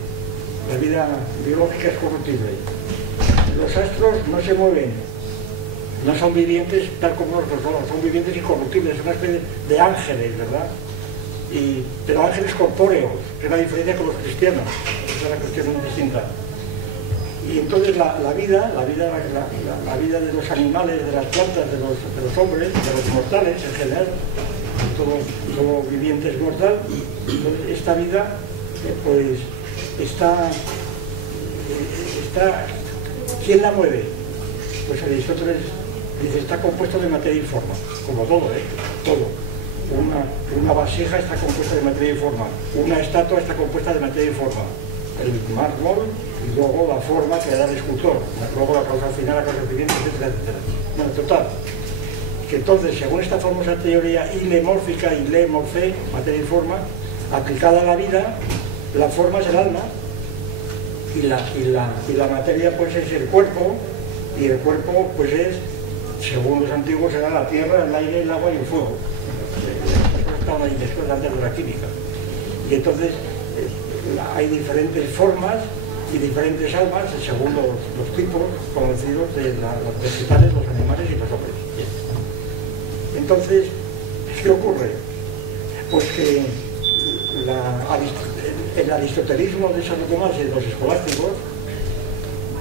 la vida biológica es corruptible. Los astros no se mueven, no son vivientes tal como nosotros, son vivientes incorruptibles, son una especie de ángeles, ¿verdad? Pero ángeles corpóreos, que es la diferencia con los cristianos, esa es la cuestión muy distinta. Y entonces la vida de los animales, de las plantas, de los hombres, de los mortales en general, todo viviente es mortal. Entonces, esta vida, pues, está... ¿Quién la mueve? Pues Aristóteles dice, está compuesto de materia y forma, como todo, todo. Una vasija está compuesta de materia y forma, una estatua está compuesta de materia y forma, el mármol y luego la forma que le da el escultor, luego la causa final, la causa siguiente, etcétera, etcétera. Bueno, total, que entonces, según esta famosa teoría ilemórfica, ilemorfe, materia y forma, aplicada a la vida, la forma es el alma y la materia pues es el cuerpo, y el cuerpo pues es, según los antiguos, era la tierra, el aire, el agua y el fuego. Estas cosas estaban ahí después antes de la química. Y entonces hay diferentes formas y diferentes almas según los tipos conocidos de los vegetales, los animales y los hombres. Entonces, ¿qué ocurre? Pues que el aristotelismo de Santo Tomás y de los escolásticos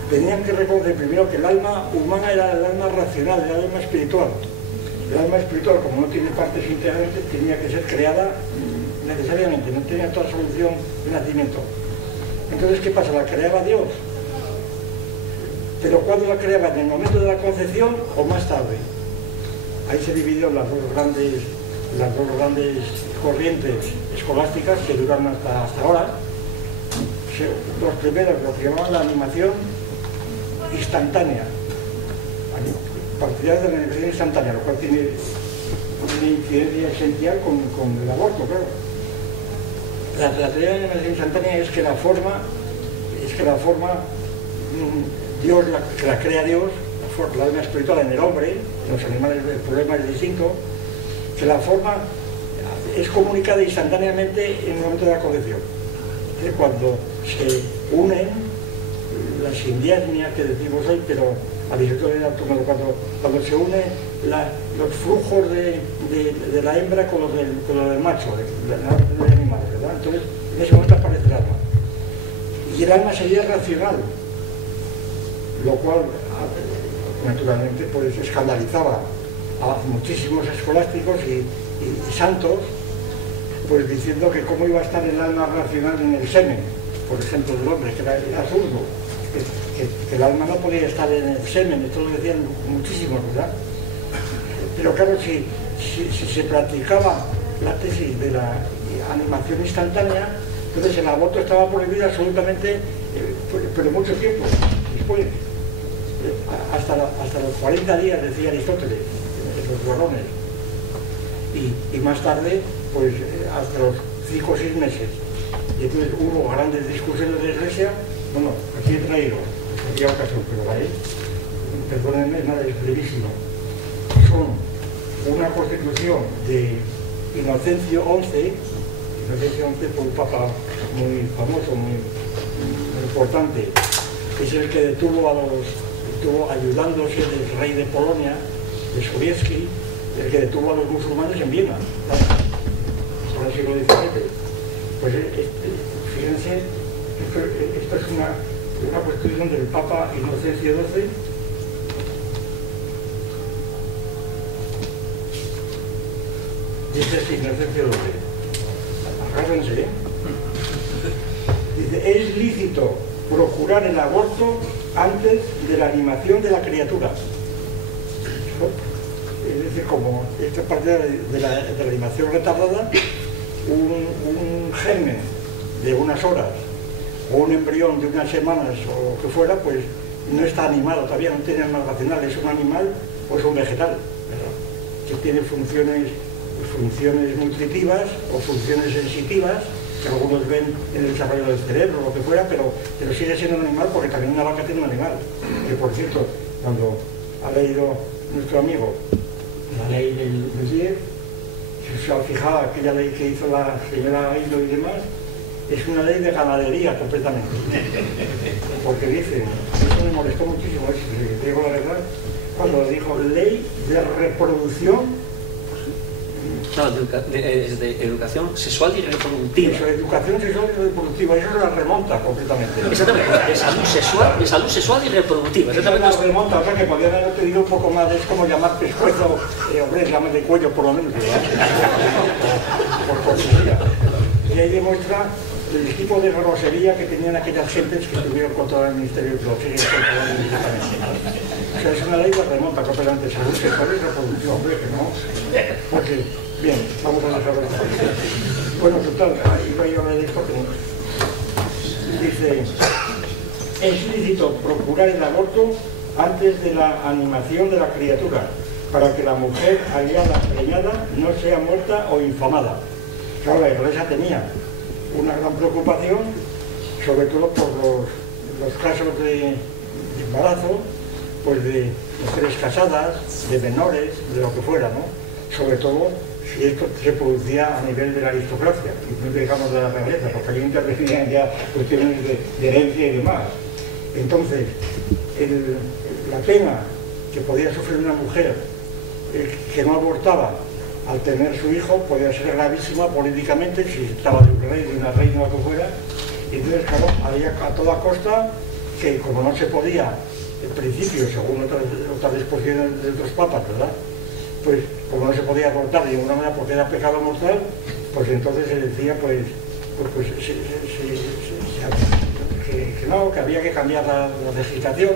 tenían que reconocer primero que el alma humana era el alma racional, el alma espiritual. El alma espiritual, como no tiene partes íntegramente, tenía que ser creada necesariamente, no tenía toda solución de nacimiento. Entonces, ¿qué pasa? ¿La creaba Dios? ¿Pero cuándo la creaba? ¿En el momento de la concepción o más tarde? Ahí se dividieron las dos grandes corrientes escolásticas que duran hasta ahora. Los primeros, lo que llamaban la animación instantánea, partidarios de la animación instantánea, lo cual tiene una incidencia esencial con el aborto, claro. La teoría de la animación instantánea es que la forma Dios que la crea Dios, la alma espiritual en el hombre, en los animales el problema es distinto, que la forma es comunicada instantáneamente en el momento de la concepción. Cuando se unen la sindiasmia que decimos hoy, pero Aristóteles ha tomado cuando se unen los flujos de la hembra con los del macho, del animal, ¿verdad? Entonces, en ese momento aparece el alma. Y el alma sería racional, lo cual, naturalmente, pues escandalizaba a muchísimos escolásticos y santos, pues diciendo que cómo iba a estar el alma racional en el semen, por ejemplo, del hombre, que era absurdo, que el alma no podía estar en el semen, esto lo decían muchísimos, ¿verdad? Pero claro, si se practicaba la tesis de la animación instantánea, entonces el aborto estaba prohibido absolutamente, pero mucho tiempo después, hasta los 40 días, decía Aristóteles, los varones, y más tarde, pues hasta los 5 o 6 meses. Y entonces hubo grandes discusiones de la Iglesia. Bueno, aquí he traído, había ocasión, pero ahí, perdónenme, nada, es brevísimo. Son una constitución de Inocencio XI, fue un papa muy famoso, muy importante, es el que estuvo ayudándose del rey de Polonia, de Sobieski, el que detuvo a los musulmanes en Viena, por el siglo XVII. Pues fíjense, esto es una constitución del Papa Inocencio XII. Dice así, Inocencio XII. Agárrense, ¿eh? Dice, es lícito procurar el aborto antes de la animación de la criatura. Es decir, como esta parte de la animación retardada, un germen de unas horas o un embrión de unas semanas o lo que fuera, pues no está animado, todavía no tiene alma racional, es un animal o es un vegetal, ¿verdad? Que tiene funciones nutritivas o funciones sensitivas, que algunos ven en el desarrollo del cerebro o lo que fuera, pero sigue siendo un animal porque también una vaca tiene un animal. Que por cierto, cuando ha leído nuestro amigo la ley del Messier, si se ha fijado aquella ley que hizo la señora Ailo y demás, es una ley de ganadería completamente. Porque dice, eso me molestó muchísimo, si digo la verdad, cuando dijo ley de reproducción No, de educación sexual y reproductiva. Eso, educación sexual y reproductiva, eso la remonta completamente. Exactamente, de salud sexual y reproductiva. Exactamente. La remonta, o sea, que podrían haber pedido un poco más, es como llamar pescuezo, hombre, llame de cuello por lo menos, por cortesía. Y ahí demuestra el tipo de grosería que tenían aquellas gentes que estuvieron contra el Ministerio de Producción. O sea, es una ley que remonta completamente salud sexual y reproductiva, hombre, que no. Porque, bien, vamos a dejarlo. Bueno, total, ahí va yo a ver esto. Dice, es lícito procurar el aborto antes de la animación de la criatura, para que la mujer hallada preñada no sea muerta o infamada. Claro, la Iglesia tenía una gran preocupación, sobre todo por los casos de embarazo, pues de mujeres casadas, de menores, de lo que fuera, ¿no? Sobre todo si esto se producía a nivel de la aristocracia, y no digamos de la realeza, porque ahí intervenían ya cuestiones de herencia y demás. Entonces, la pena que podía sufrir una mujer que no abortaba al tener su hijo podía ser gravísima políticamente, si estaba de un rey, de una reina o lo que fuera. Y entonces, claro, había a toda costa que, como no se podía, en principio, según otras disposiciones de otros papas, ¿verdad?, pues como no se podía abortar de ninguna manera porque era pecado mortal, pues entonces se decía que no, que había que cambiar la legislación,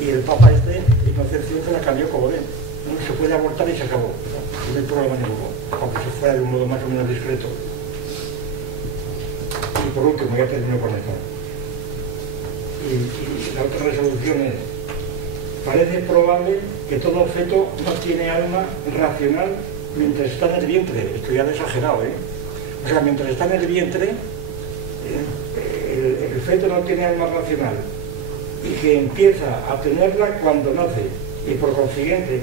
y el Papa Inocencio se la cambió como ven. No se puede abortar y se acabó, no hay problema ninguno, aunque se fuera de un modo más o menos discreto. Y por último, ya termino con esto. Y la otra resolución es: parece probable que todo feto no tiene alma racional mientras está en el vientre. Esto ya es exagerado, ¿eh? O sea, mientras está en el vientre, el feto no tiene alma racional, y que empieza a tenerla cuando nace, y por consiguiente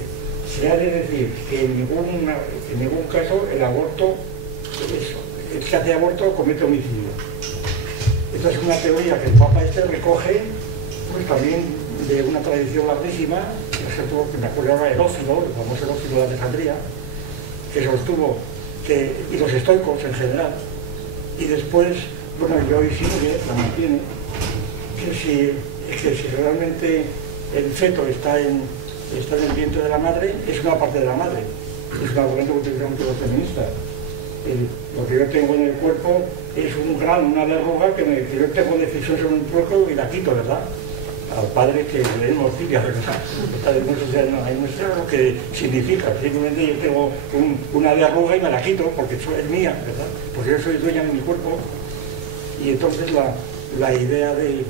se ha de decir que en ningún caso el aborto, el que hace aborto comete homicidio. Esta es una teoría que el Papa recoge, pues también de una tradición larguísima, que me acuerdo ahora, Herófilo, el famoso Herófilo de Alejandría, que sostuvo y los estoicos en general, y después, bueno, yo hoy sí la mantiene, que si realmente el feto está en el vientre de la madre, es una parte de la madre. Es un argumento que utilizan muchos los feministas. Lo que yo tengo en el cuerpo es una verruga que yo tengo decisión sobre un cuerpo y la quito, ¿verdad? Al padre que le den morcilla, ¿verdad? Ahí no sé lo que significa. Simplemente yo tengo una verruga y me la quito porque es mía, ¿verdad? Porque yo soy dueña de mi cuerpo. Y entonces la idea de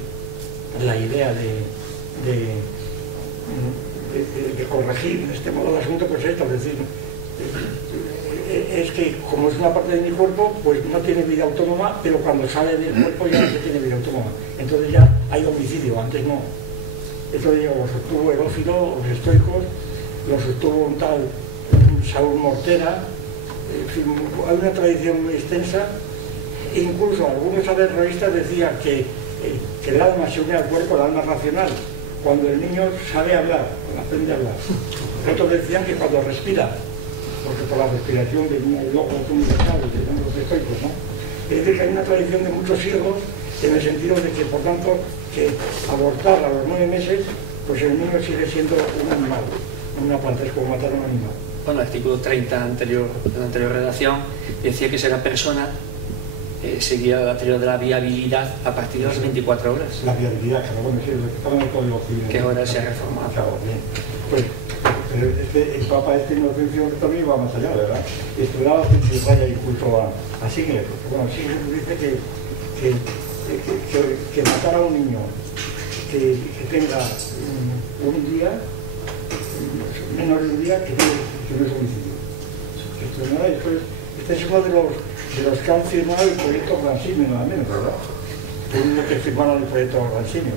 corregir este modo de asunto, pues esto, es decir, es que como es una parte de mi cuerpo, pues no tiene vida autónoma, pero cuando sale del cuerpo ya no se tiene vida autónoma. Entonces ya hay homicidio, antes no. Esto lo sostuvo Herófilo, los estoicos, lo sostuvo un tal Saúl Mortera. En fin, hay una tradición muy extensa. E incluso algunos averroístas decían que el alma se une al cuerpo, el alma racional, cuando el niño sabe hablar, aprende a hablar. Otros decían que cuando respira, porque por la respiración venía el ojo universal, que son los estoicos, ¿no? Es decir, que hay una tradición de muchos siglos, en el sentido de que, por tanto, que abortar a los 9 meses, pues el niño sigue siendo un animal, una planta, es como matar a un animal. Bueno, el artículo 30 de la anterior redacción decía que si la persona seguía la teoría de la viabilidad a partir de las 24 horas. La viabilidad, claro, bueno, sí, lo que estaba en el Código Civil. Que ahora se ha reformado. Claro, bien. Pues, pero el Papa Inocencio también iba más allá, ¿verdad? Estudiaba y raya incluso a Sigler. Bueno, Sigler dice que matar a un niño que tenga un día, menos de un día, que no es homicidio. Este es uno de los que han firmado el proyecto Gransinio, nada menos, ¿verdad? Es uno que firmaron el proyecto Gransinio.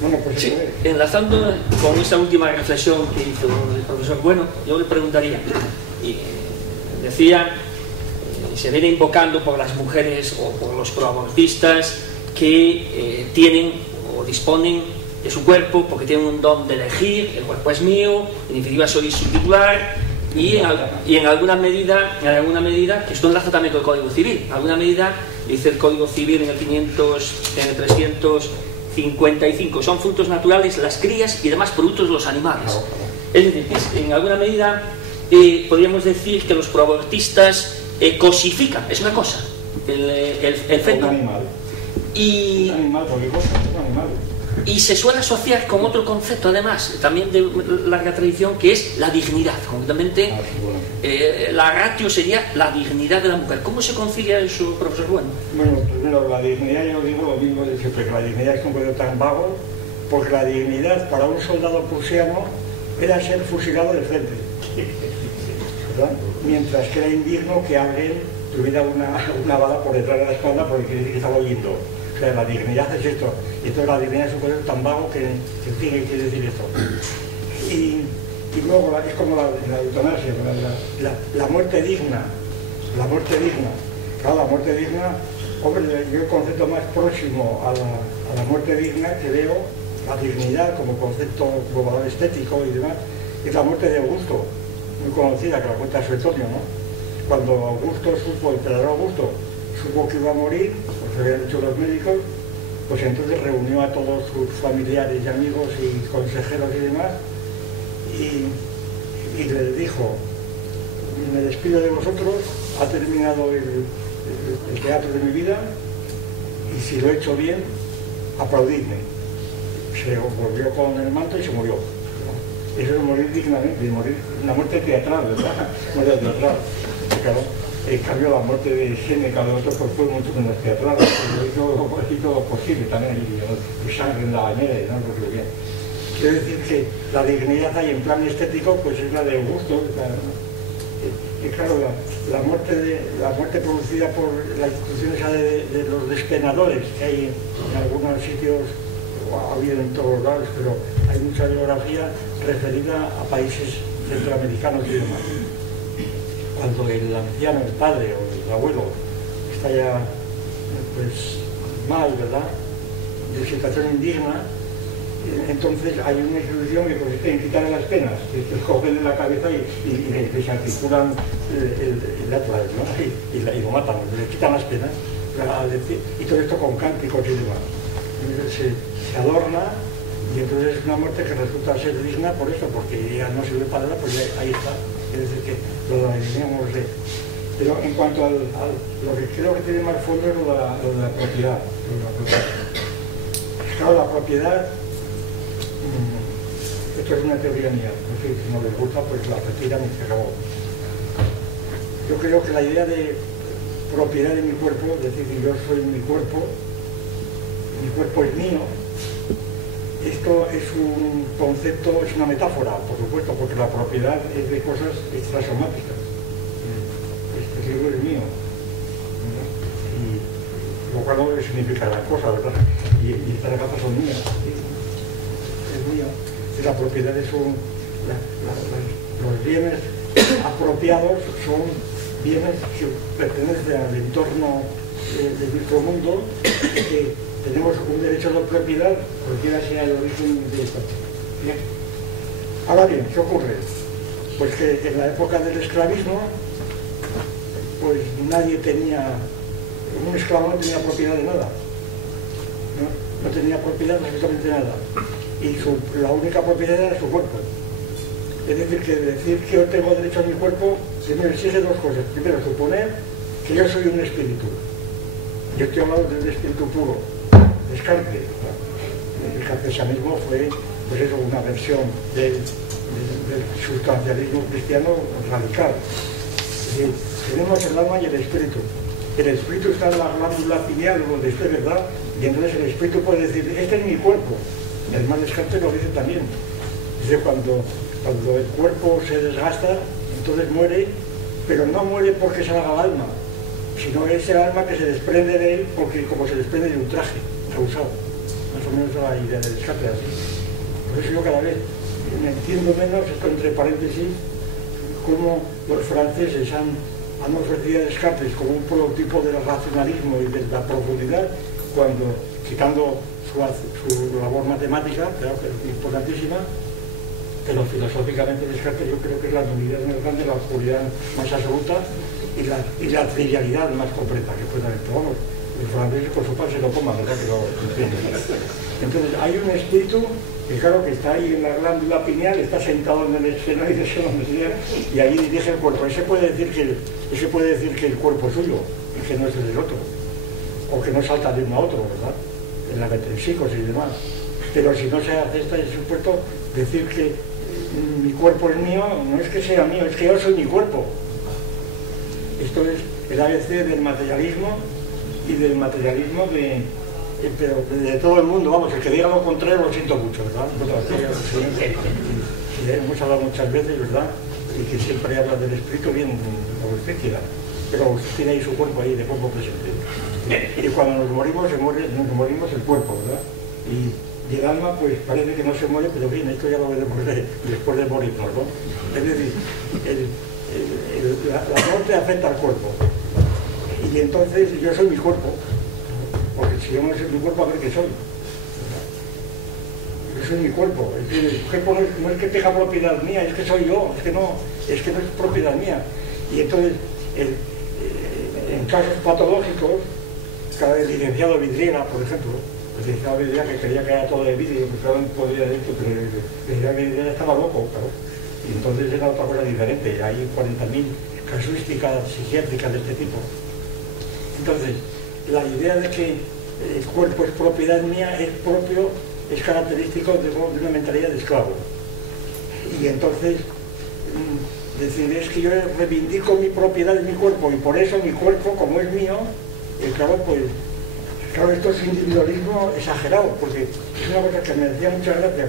Bueno, pues sí, enlazando con esa última reflexión que hizo el profesor Bueno, yo le preguntaría, decía, se viene invocando por las mujeres o por los proabortistas que tienen o disponen de su cuerpo porque tienen un don de elegir, el cuerpo es mío, en definitiva soy su titular, y en alguna medida que esto enlaza también con el Código Civil. En alguna medida dice el Código Civil en el 355, son frutos naturales las crías y demás productos de los animales. Es decir, en alguna medida podríamos decir que los proabortistas cosifican, es una cosa, el feto. Un animal. Y un animal, porque cosa, un animal. Y se suele asociar con otro concepto, además, también de larga tradición, que es la dignidad. Concretamente, la ratio sería la dignidad de la mujer. ¿Cómo se concilia eso, profesor Bueno? Bueno, primero, la dignidad, yo digo lo mismo de siempre, que la dignidad es un concepto tan vago, porque la dignidad para un soldado prusiano era ser fusilado de frente, ¿verdad? Mientras que era indigno que alguien tuviera una bala por detrás de la espalda porque quiere decir que estaba huyendo. O sea, la dignidad es esto. Y entonces la dignidad es un concepto tan vago que tiene que decir esto. Y luego es como la eutanasia, la muerte digna. La muerte digna. Claro, la muerte digna, hombre, yo el concepto más próximo a la muerte digna que veo, la dignidad como concepto global estético y demás, es la muerte de Augusto, muy conocida, que la cuenta Suetonio, ¿no? Cuando Augusto supo, el emperador Augusto, supo que iba a morir, pues se habían hecho los médicos, pues entonces reunió a todos sus familiares y amigos y consejeros y demás, y les dijo: me despido de vosotros, ha terminado el teatro de mi vida, y si lo he hecho bien, aplaudidme. Se volvió con el manto y se murió. Eso es morir dignamente, morir una muerte teatral, ¿verdad? Muerte teatral. Claro. En cambio, la muerte de Séneca de otros pues, fue mucho menos teatral, pero hizo lo posible también, y sangre en la bañera y no lo que bien. Quiero decir que la dignidad ahí en plan estético pues es la de Augusto, y claro, la muerte producida por la institución esa de los despenadores que hay en algunos sitios, ha habido en todos lados, pero hay mucha bibliografía referida a países centroamericanos y demás. Cuando el anciano, el padre o el abuelo está ya pues mal, ¿verdad?, de situación indigna, entonces hay una institución que consiste en quitarle las penas, que cogen de la cabeza y les articulan el atlas, ¿no? y lo matan, le quitan las penas, y todo esto con cánticos y demás. Se adorna, y entonces es una muerte que resulta ser digna por eso, porque ya no sirve para nada, pues ahí está. Es decir, que lo alineamos de... Pero en cuanto a lo que creo que tiene más fondo es lo de la propiedad. Claro, la propiedad, esto es una teoría mía, no sé, si no les gusta, pues la retiran y se acabó. Yo creo que la idea de propiedad de mi cuerpo, es decir, que yo soy mi cuerpo es mío, esto es un concepto, es una metáfora, por supuesto, porque la propiedad es de cosas extrasomáticas. Este libro es mío. Y lo cual no significa gran cosa, ¿verdad? Y estas gafas son mías. Es mío. La propiedad es los bienes apropiados son bienes que pertenecen al entorno de nuestro mundo, que tenemos un derecho de propiedad, cualquiera sea el origen de esto. Bien. Ahora bien, ¿qué ocurre? Pues que en la época del esclavismo, pues nadie tenía, un esclavo no tenía propiedad de nada, no tenía propiedad de absolutamente nada, y la única propiedad era su cuerpo. Es decir, que yo tengo derecho a mi cuerpo se me exige dos cosas. Primero, suponer que yo soy un espíritu. Yo estoy hablando de un espíritu puro. Descartes. El cartesianismo fue, pues eso, una versión del sustancialismo cristiano radical. Es decir, tenemos el alma y el espíritu. El espíritu está en la glándula pineal, donde esté, ¿verdad? Y entonces el espíritu puede decir, este es mi cuerpo. El hermano Descartes lo dice también. Dice, cuando el cuerpo se desgasta, entonces muere, pero no muere porque salga el alma, sino es el alma que se desprende de él, porque como se desprende de un traje usado. Más o menos la idea de Descartes así. Por eso yo cada vez me entiendo menos, esto entre paréntesis, cómo los franceses han ofrecido a Descartes como un prototipo del racionalismo y de la profundidad, cuando, quitando su labor matemática, claro que es importantísima, pero filosóficamente Descartes yo creo que es la nulidad más grande, la oscuridad más absoluta y la trivialidad más completa que puede haber. Pero vamos, los franceses con su pan se lo coman, ¿verdad? Que lo entienden. Entonces hay un espíritu que claro que está ahí en la glándula pineal, está sentado en el esfenoide, y ahí dirige el cuerpo. Ese puede decir que el cuerpo es suyo y que no es el del otro, o que no salta de uno a otro, ¿verdad? En la metempsicos y demás. Pero si no se acepta ese supuesto, decir que mi cuerpo es mío, no es que sea mío, es que yo soy mi cuerpo. Esto es el ABC del materialismo y del materialismo pero de todo el mundo, vamos, el que diga lo contrario lo siento mucho, ¿verdad? Hemos hablado muchas veces, ¿verdad? Y que siempre habla del espíritu, bien, como usted quiera, pero usted tiene ahí su cuerpo ahí de cuerpo presente. Y cuando nos morimos, nos morimos el cuerpo, ¿verdad? Y el alma, pues parece que no se muere, pero bien, esto ya lo veremos después de morirnos, ¿no? Es decir, la muerte afecta al cuerpo. Y entonces yo soy mi cuerpo. Porque si yo no soy mi cuerpo, a ver qué soy. Yo soy mi cuerpo. Es decir, el cuerpo no es que tenga propiedad mía, es que soy yo, es que no es propiedad mía. Y entonces, en casos patológicos, cada licenciado Vidriera, por ejemplo, el licenciado Vidriera que creía que era todo de vidrio, que claro, podría decir, pero el licenciado Vidriera estaba loco, claro. Y entonces era otra cosa diferente. Hay 40.000 casuísticas psiquiátricas de este tipo. Entonces, la idea de que el cuerpo es propiedad mía es característico de una mentalidad de esclavo. Y entonces, decir, es que yo reivindico mi propiedad de mi cuerpo y por eso mi cuerpo, como es mío, claro, esto es individualismo exagerado, porque es una cosa que me decía mucha gracia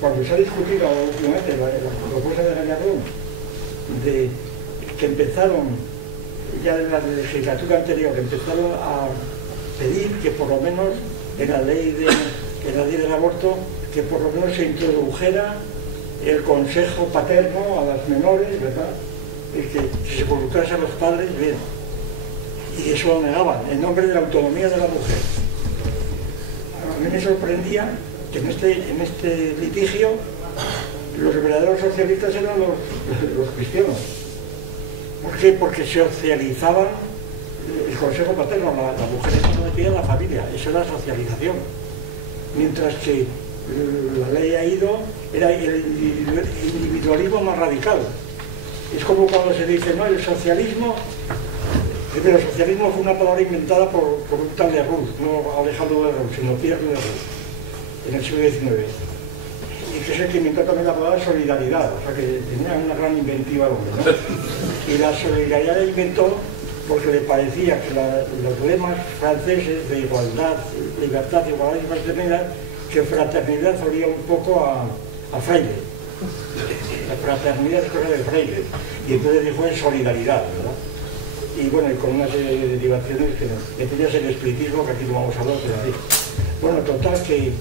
cuando se ha discutido últimamente la propuesta de Gallardón, de que empezaron ya en la legislatura anterior, empezaron a pedir que por lo menos en la ley del aborto, que por lo menos se introdujera el consejo paterno a las menores, ¿verdad? Y que se involucrase a los padres, bien. Y eso lo negaban, en nombre de la autonomía de la mujer. A mí me sorprendía que en este litigio los verdaderos socialistas eran los cristianos. ¿Por qué? Porque socializaban el consejo paterno, la mujer pertenecía a la familia, eso era socialización. Mientras que la ley ha ido, era el individualismo más radical. Es como cuando se dice, no, el socialismo, primero, el socialismo fue una palabra inventada por un tal de Rousseau, no Alejandro de Rousseau, sino Pierre de Rousseau, en el siglo XIX. Y que es el que inventó también la palabra solidaridad, o sea que tenía una gran inventiva el hombre, ¿no? Y la solidaridad la inventó porque le parecía que los lemas franceses de igualdad, libertad, igualdad y fraternidad, que fraternidad olía un poco a Freire. La fraternidad es cosa de Freire. Y entonces dijo en solidaridad, ¿verdad? Y bueno, y con una serie de derivaciones que tenías el espiritismo, que aquí no vamos a hablar, pero así. Bueno, total que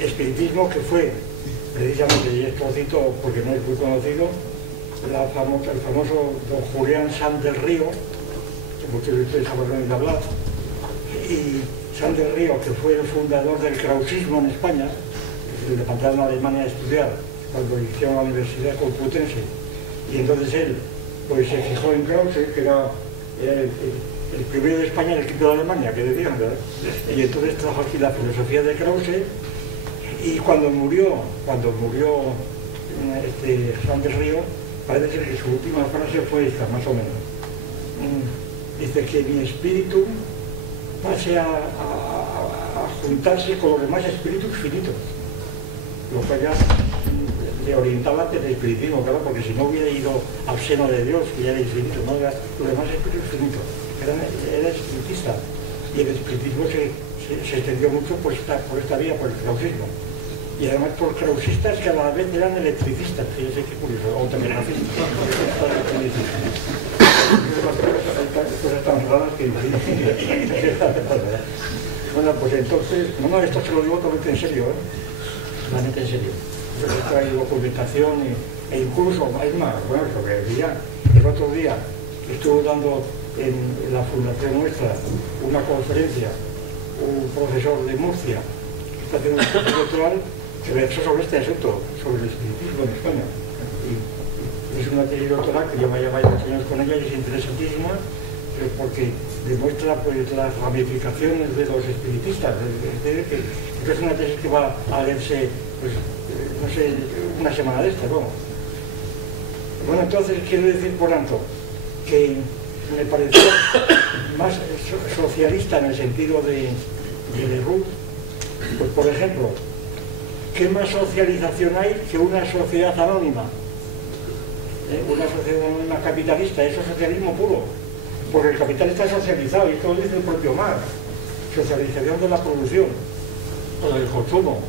espiritismo que fue precisamente, y esto cito porque no es muy conocido, el famoso don Julián Sanz del Río, que muchos de ustedes habrán oído hablar, y Sanz del Río, que fue el fundador del krausismo en España, que le mandaron a Alemania a estudiar cuando hicieron la Universidad Complutense, y entonces él pues se fijó en Krause, que era el primero de España y el quinto de Alemania, que decían, ¿verdad? Y entonces trajo aquí la filosofía de Krause. Y cuando murió Sanz del Río, parece ser que su última frase fue esta, más o menos. Dice que mi espíritu pase a juntarse con los demás espíritus finitos. Lo que ya le orientaba hacia el espiritismo, claro, porque si no hubiera ido al seno de Dios, que ya era infinito, no era los demás espíritus finitos. Era espiritista. Y el espiritismo se extendió mucho por esta vía, por el krausismo. Y además por krausistas que a la vez eran electricistas, fíjese qué curioso, o telegrafistas. Cosas tan raras que... Bueno, pues entonces, esto se lo digo totalmente en serio, totalmente en serio. Yo he traído documentación e incluso, es más, bueno, lo que decía, el otro día estuve dando en la fundación nuestra una conferencia, un profesor de Murcia, que está haciendo un curso doctoral, que versó sobre este asunto, sobre el espiritismo en España. Y es una tesis doctoral que lleva ya varios años con ella y es interesantísima porque demuestra pues, las ramificaciones de los espiritistas. Es una tesis que va a leerse, pues, no sé, una semana de esta, ¿no? Bueno, entonces quiero decir por tanto que me pareció más socialista en el sentido de Leroux. Pues por ejemplo, ¿qué más socialización hay que una sociedad anónima? Una sociedad anónima capitalista, eso es socialismo puro, porque el capital está socializado, y esto lo dice el propio Marx, socialización de la producción, o del consumo.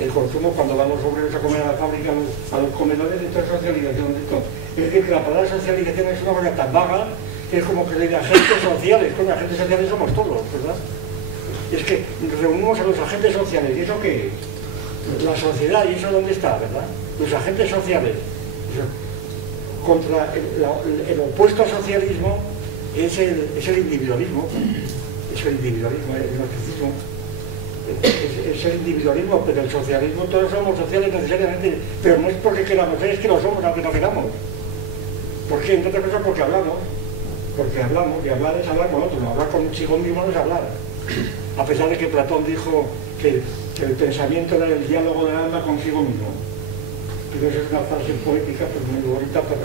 El consumo, cuando van los obreros a comer a la fábrica, a los comedores, esto es socialización de esto. Es decir, que la palabra socialización es una cosa tan vaga que es como que le da agentes sociales. Con los agentes sociales somos todos, ¿verdad? Es que reunimos a los agentes sociales, ¿y eso qué es? La sociedad, ¿y eso dónde está, verdad? Los agentes sociales. Contra el opuesto al socialismo es el individualismo. Es el individualismo, el narcisismo. Es el individualismo, pero el socialismo, todos somos sociales necesariamente, pero no es porque queramos, es que lo somos aunque no queramos. ¿Por qué? Entre otras cosas porque hablamos, y hablar es hablar con otros, no hablar consigo mismo no es hablar. A pesar de que Platón dijo que el pensamiento era el diálogo del alma consigo mismo. Pero eso es una frase poética, pues muy bonita, que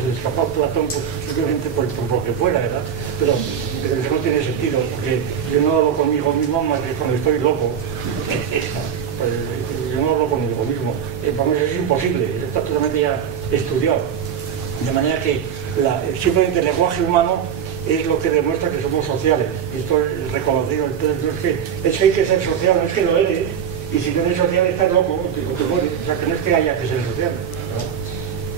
se le escapó a Platón simplemente por lo que fuera, ¿verdad? Pero eso no tiene sentido, porque yo no hablo conmigo mismo más que cuando estoy loco. Pues yo no hablo conmigo mismo. Para mí eso es imposible, está totalmente ya estudiado. De manera que simplemente el lenguaje humano es lo que demuestra que somos sociales. Y esto es reconocido. Entonces, es que hay que ser social, no es que lo eres. Y si no eres social, estás loco, o te mueres. O sea, que no es que haya que ser social, ¿no?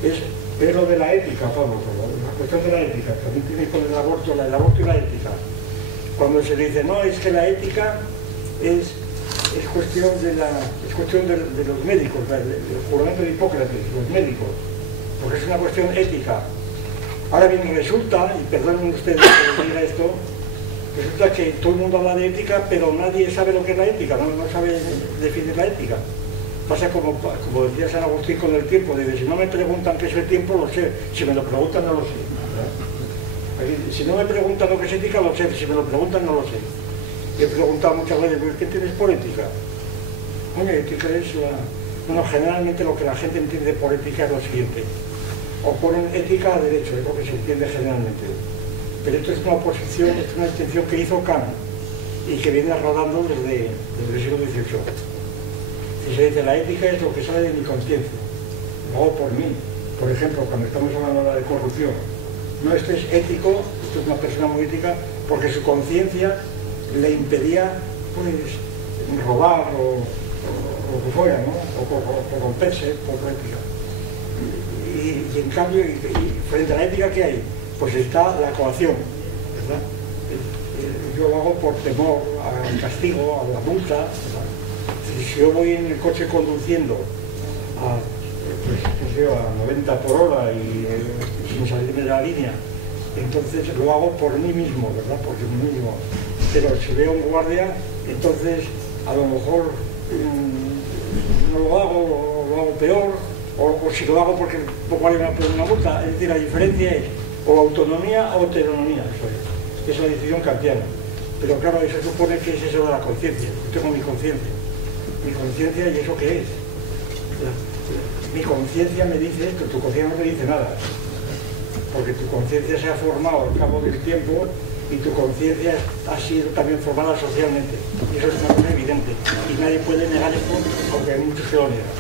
Es lo de la ética, Pablo, la cuestión de la ética. También tiene con el aborto y la ética. Cuando se dice, no, es que la ética es cuestión de los médicos, del juramento de Hipócrates, los médicos, porque es una cuestión ética. Ahora bien, resulta, y perdonen ustedes que diga esto, resulta que todo el mundo habla de ética, pero nadie sabe lo que es la ética, no sabe definir la ética. Pasa como decía San Agustín con el tiempo, dice, si no me preguntan qué es el tiempo, lo sé, si me lo preguntan no lo sé. Si no me preguntan lo que es ética, lo sé, si me lo preguntan no lo sé. He preguntado muchas veces, ¿qué tienes por ética? Bueno, ética es bueno, generalmente lo que la gente entiende por ética es lo siguiente. Oponen ética a derecho, es lo que se entiende generalmente. Pero esto es una oposición, es una distinción que hizo Kant y que viene rodando desde el siglo XVIII. Y se dice, la ética es lo que sale de mi conciencia, luego por mí. Por ejemplo, cuando estamos hablando de corrupción, no, esto es ético, esto es una persona muy ética, porque su conciencia le impedía pues, robar o lo que fuera, ¿no? O corromperse por la ética. Y en cambio, frente a la ética, ¿qué hay? Pues está la coacción, ¿verdad? Yo lo hago por temor al castigo, a la multa, ¿verdad? Si yo voy en el coche conduciendo a 90 por hora y sin salirme de la línea, entonces lo hago por mí mismo, ¿verdad? Por mí mismo. Pero si veo un guardia, entonces a lo mejor no lo hago peor, o si lo hago porque vale una multa. Es decir, la diferencia es o autonomía o autonomía, eso es la decisión kantiana. Pero claro, eso supone que es eso de la conciencia. Yo tengo mi conciencia, ¿y eso qué es? Mi conciencia me dice esto, tu conciencia no me dice nada, porque tu conciencia se ha formado al cabo del tiempo y tu conciencia ha sido también formada socialmente, y eso es una cosa evidente, y nadie puede negar esto, aunque hay muchos que lo niegan.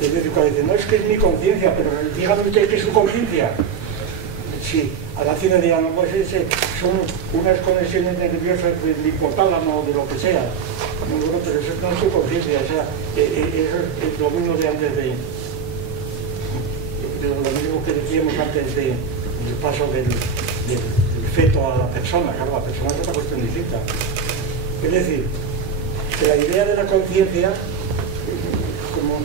Es decir, cuando dicen, no, es que es mi conciencia, pero díganme ustedes que es su conciencia. Sí, a la ciencia dirán, no, pues son unas conexiones nerviosas del hipotálamo o de lo que sea. Pero eso no es su conciencia, o sea, eso es lo mismo de antes lo mismo que decíamos antes del paso del feto a la persona. Claro, la persona es otra cuestión distinta. Es decir, que la idea de la conciencia, como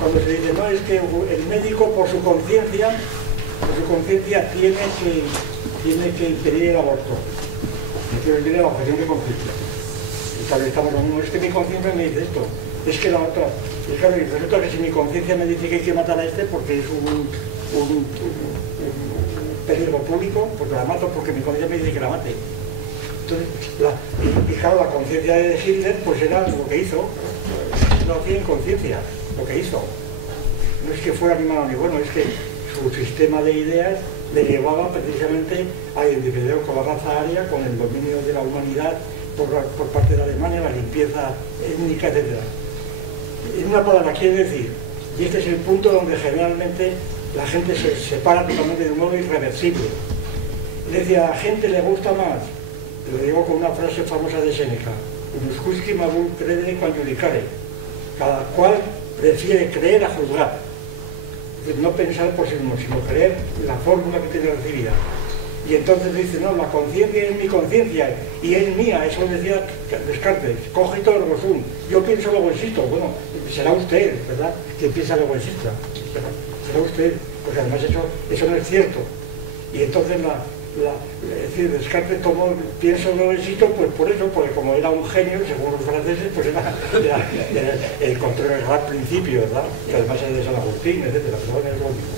cuando se dice, no, es que el médico por su conciencia tiene que impedir el aborto, tiene que impedir la objeción de conciencia. Y tal vez estamos lo mismo, es que mi conciencia me dice esto, es que la otra, y claro, y resulta que si mi conciencia me dice que hay que matar a este porque es un peligro público, pues la mato porque mi conciencia me dice que la mate. Entonces, y claro, la conciencia de Hitler pues era lo que hizo, no hacía inconsciencia, lo que hizo. No es que fuera ni malo ni bueno, es que su sistema de ideas le llevaba precisamente a identificar con la raza aria, con el dominio de la humanidad por parte de Alemania, la limpieza étnica, etc. En una palabra quiere decir, y este es el punto donde generalmente la gente se separa totalmente de un modo irreversible. Es decir, a la gente le gusta más, lo digo con una frase famosa de Séneca, "Unusquisque mabul credere quam judicare", cada cual prefiere creer a juzgar. No pensar por sí mismo, sino creer la fórmula que tiene recibida. Y entonces dice, no, la conciencia es mi conciencia y es mía, eso decía Descartes, cogito ergo sum, yo pienso luego existo. Bueno, será usted, ¿verdad?, que piensa luego exista, será usted, porque además eso no es cierto. Y entonces es decir, Descartes tomó pienso luego existo, pues por eso, porque como era un genio, según los franceses, pues era el contrario del principio, ¿verdad?, que además es de San Agustín, etc. Pero es lo mismo.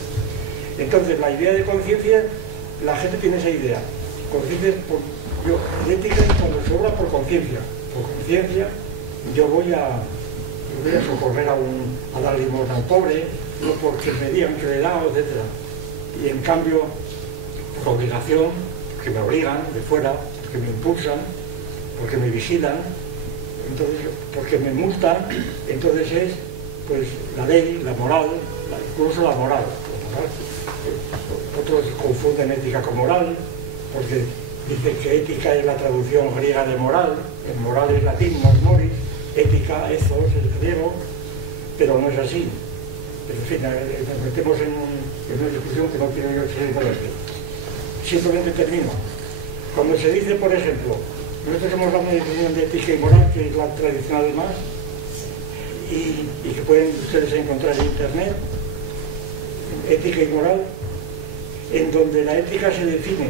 Entonces, la idea de conciencia, la gente tiene esa idea. Conciencia es ética cuando se obra por conciencia. Por conciencia, yo voy a socorrer a dar limosna al pobre, no porque me digan que le he dado, etc. Y en cambio, por obligación, porque me obligan de fuera, porque me impulsan, porque me vigilan, entonces, porque me multan, entonces es pues la ley, la moral, incluso la moral. Otros confunden ética con moral, porque dicen que ética es la traducción griega de moral, el moral es latín, mos moris, ética, ethos, es griego, pero no es así. En fin, nos metemos en una discusión que no quiero yo seguir con esto. Simplemente termino. Cuando se dice, por ejemplo, nosotros hemos dado una definición de ética y moral, que es la tradicional más, y que pueden ustedes encontrar en internet, ética y moral, en donde la ética se define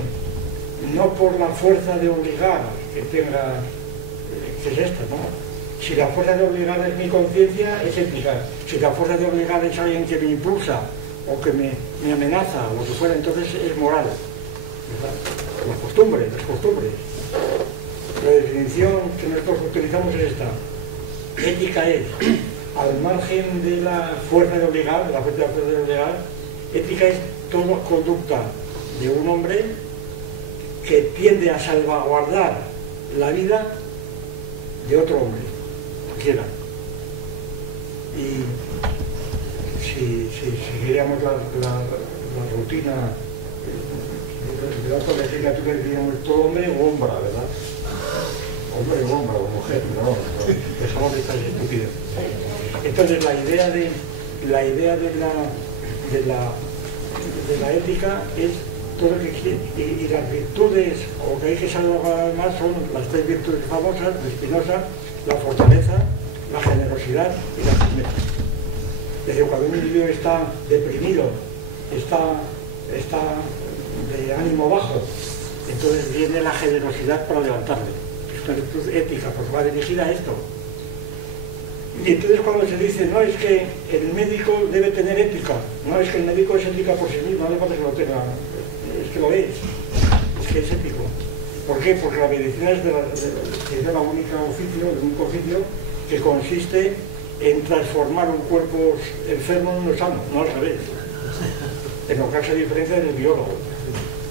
no por la fuerza de obligar que tenga, que es esta, ¿no? Si la fuerza de obligar es mi conciencia, es ética. Si la fuerza de obligar es alguien que me impulsa o que me amenaza o lo que fuera, entonces es moral. Las costumbres. La definición que nosotros utilizamos es esta. Ética es, al margen de la fuerza de obligar, ética es toda conducta de un hombre que tiende a salvaguardar la vida de otro hombre, cualquiera. Y si siguiéramos la rutina de la otra legislatura, diríamos todo hombre o hombra, ¿verdad? Hombre o hombra o mujer, no, dejamos de estar estúpidos. Entonces la idea de la ética es todo lo que quiere, y las virtudes, o que hay que salvar más, son las tres virtudes famosas de Spinoza: la fortaleza, la generosidad y la firmeza. Es decir, cuando un individuo está deprimido, está de ánimo bajo, entonces viene la generosidad para levantarle. Es una virtud ética, pues va dirigida a esto. Y entonces cuando se dice, no, es que el médico debe tener ética, no, es que el médico es ética por sí mismo, no hace falta que lo tenga, es que lo es que es ético. ¿Por qué? Porque la medicina es el único oficio que consiste en transformar un cuerpo enfermo en uno sano, no al revés. En lo que hace diferencia del biólogo.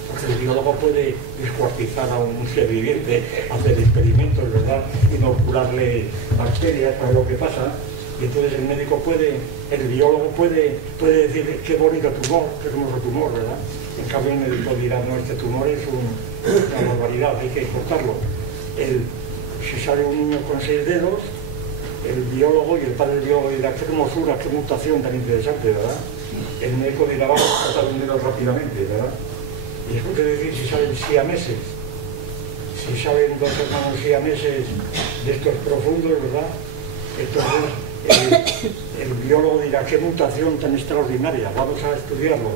Porque el biólogo puede descuartizar a un ser viviente, hacer experimentos, ¿verdad?, inocularle bacterias para lo que pasa, y entonces el biólogo puede decir qué bonito tumor, qué hermoso tumor, ¿verdad? En cambio el médico dirá, no, este tumor es una barbaridad, hay que cortarlo. Si sale un niño con 6 dedos, el biólogo y el padre del biólogo dirá, qué hermosura, qué mutación tan interesante, ¿verdad? El médico dirá, vamos a cortar un dedo rápidamente, ¿verdad? Y eso quiere decir, si salen siameses, si salen 2 hermanos siameses de estos profundos, ¿verdad? Entonces el biólogo dirá, qué mutación tan extraordinaria, vamos a estudiarlo.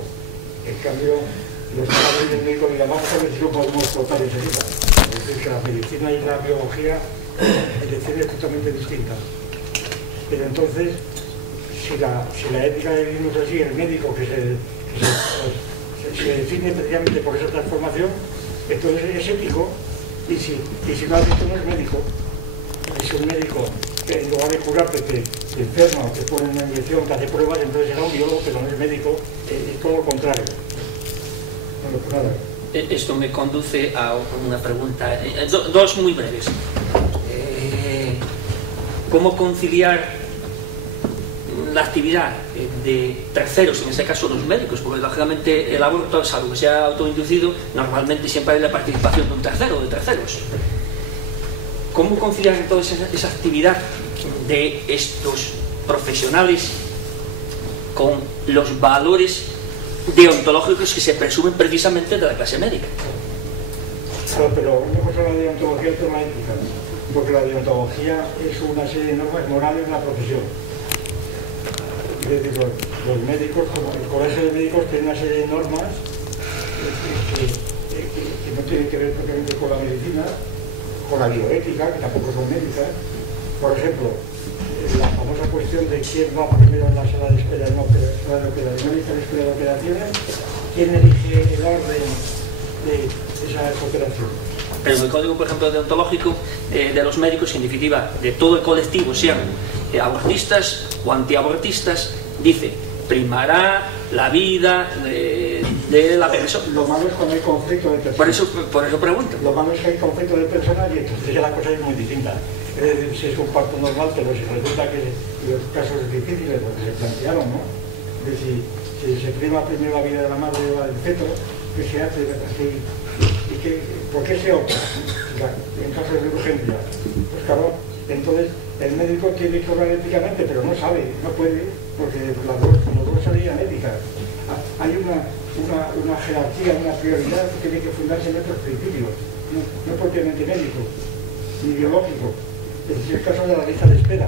En cambio, los padres del médico dirán, vamos a ver si lo podemos cortar enseguida. Es decir, que la medicina y la biología, la dirección es totalmente distinta. Pero entonces, si la ética de vivimos así, el médico que se define precisamente por esa transformación, entonces es ético, y si no has visto, no es médico. Es un médico que en lugar de curarte te enferma o te pone una inyección, te hace pruebas, entonces será un biólogo, pero no es médico, es todo lo contrario. No, pues nada. Esto me conduce a una pregunta, dos muy breves. ¿Cómo conciliar la actividad de terceros, en este caso los médicos? Porque lógicamente el aborto es algo que se ha autoinducido, normalmente siempre hay la participación de un tercero o de terceros. ¿Cómo conciliar entonces esa actividad de estos profesionales con los valores deontológicos que se presumen precisamente de la clase médica? Claro, pero una cosa es la deontología y otra la ética, porque la deontología es una serie de normas morales en la profesión. Es decir, los médicos, como el colegio de médicos, tiene una serie de normas que no tienen que ver propiamente con la medicina, con la bioética, que tampoco son médicas. Por ejemplo, la famosa cuestión de quién va primero en la sala de espera, no sala de operaciones, en la espera de operaciones, quién elige el orden de esas operaciones. Pero en el código, por ejemplo, deontológico de los médicos, en definitiva, de todo el colectivo, sean abortistas o antiabortistas, dice: primará la vida de la persona. Lo malo es cuando hay conflicto de personas. Por eso pregunto. Lo malo es que hay conflicto de personas y entonces ya la cosa es muy distinta. Es decir, si es un parto normal, pero si resulta que los casos difíciles, porque se plantearon, ¿no? Es decir, si se prima primero la vida de la madre o la del feto, ¿qué se hace? Así, ¿por qué se opta en casos de urgencia? Pues claro, entonces el médico tiene que obrar éticamente, pero no sabe, no puede, porque los dos serían éticas. Hay una jerarquía, una prioridad que tiene que fundarse en otros principios, no propiamente médico, ni biológico. Es el caso de la lista de espera.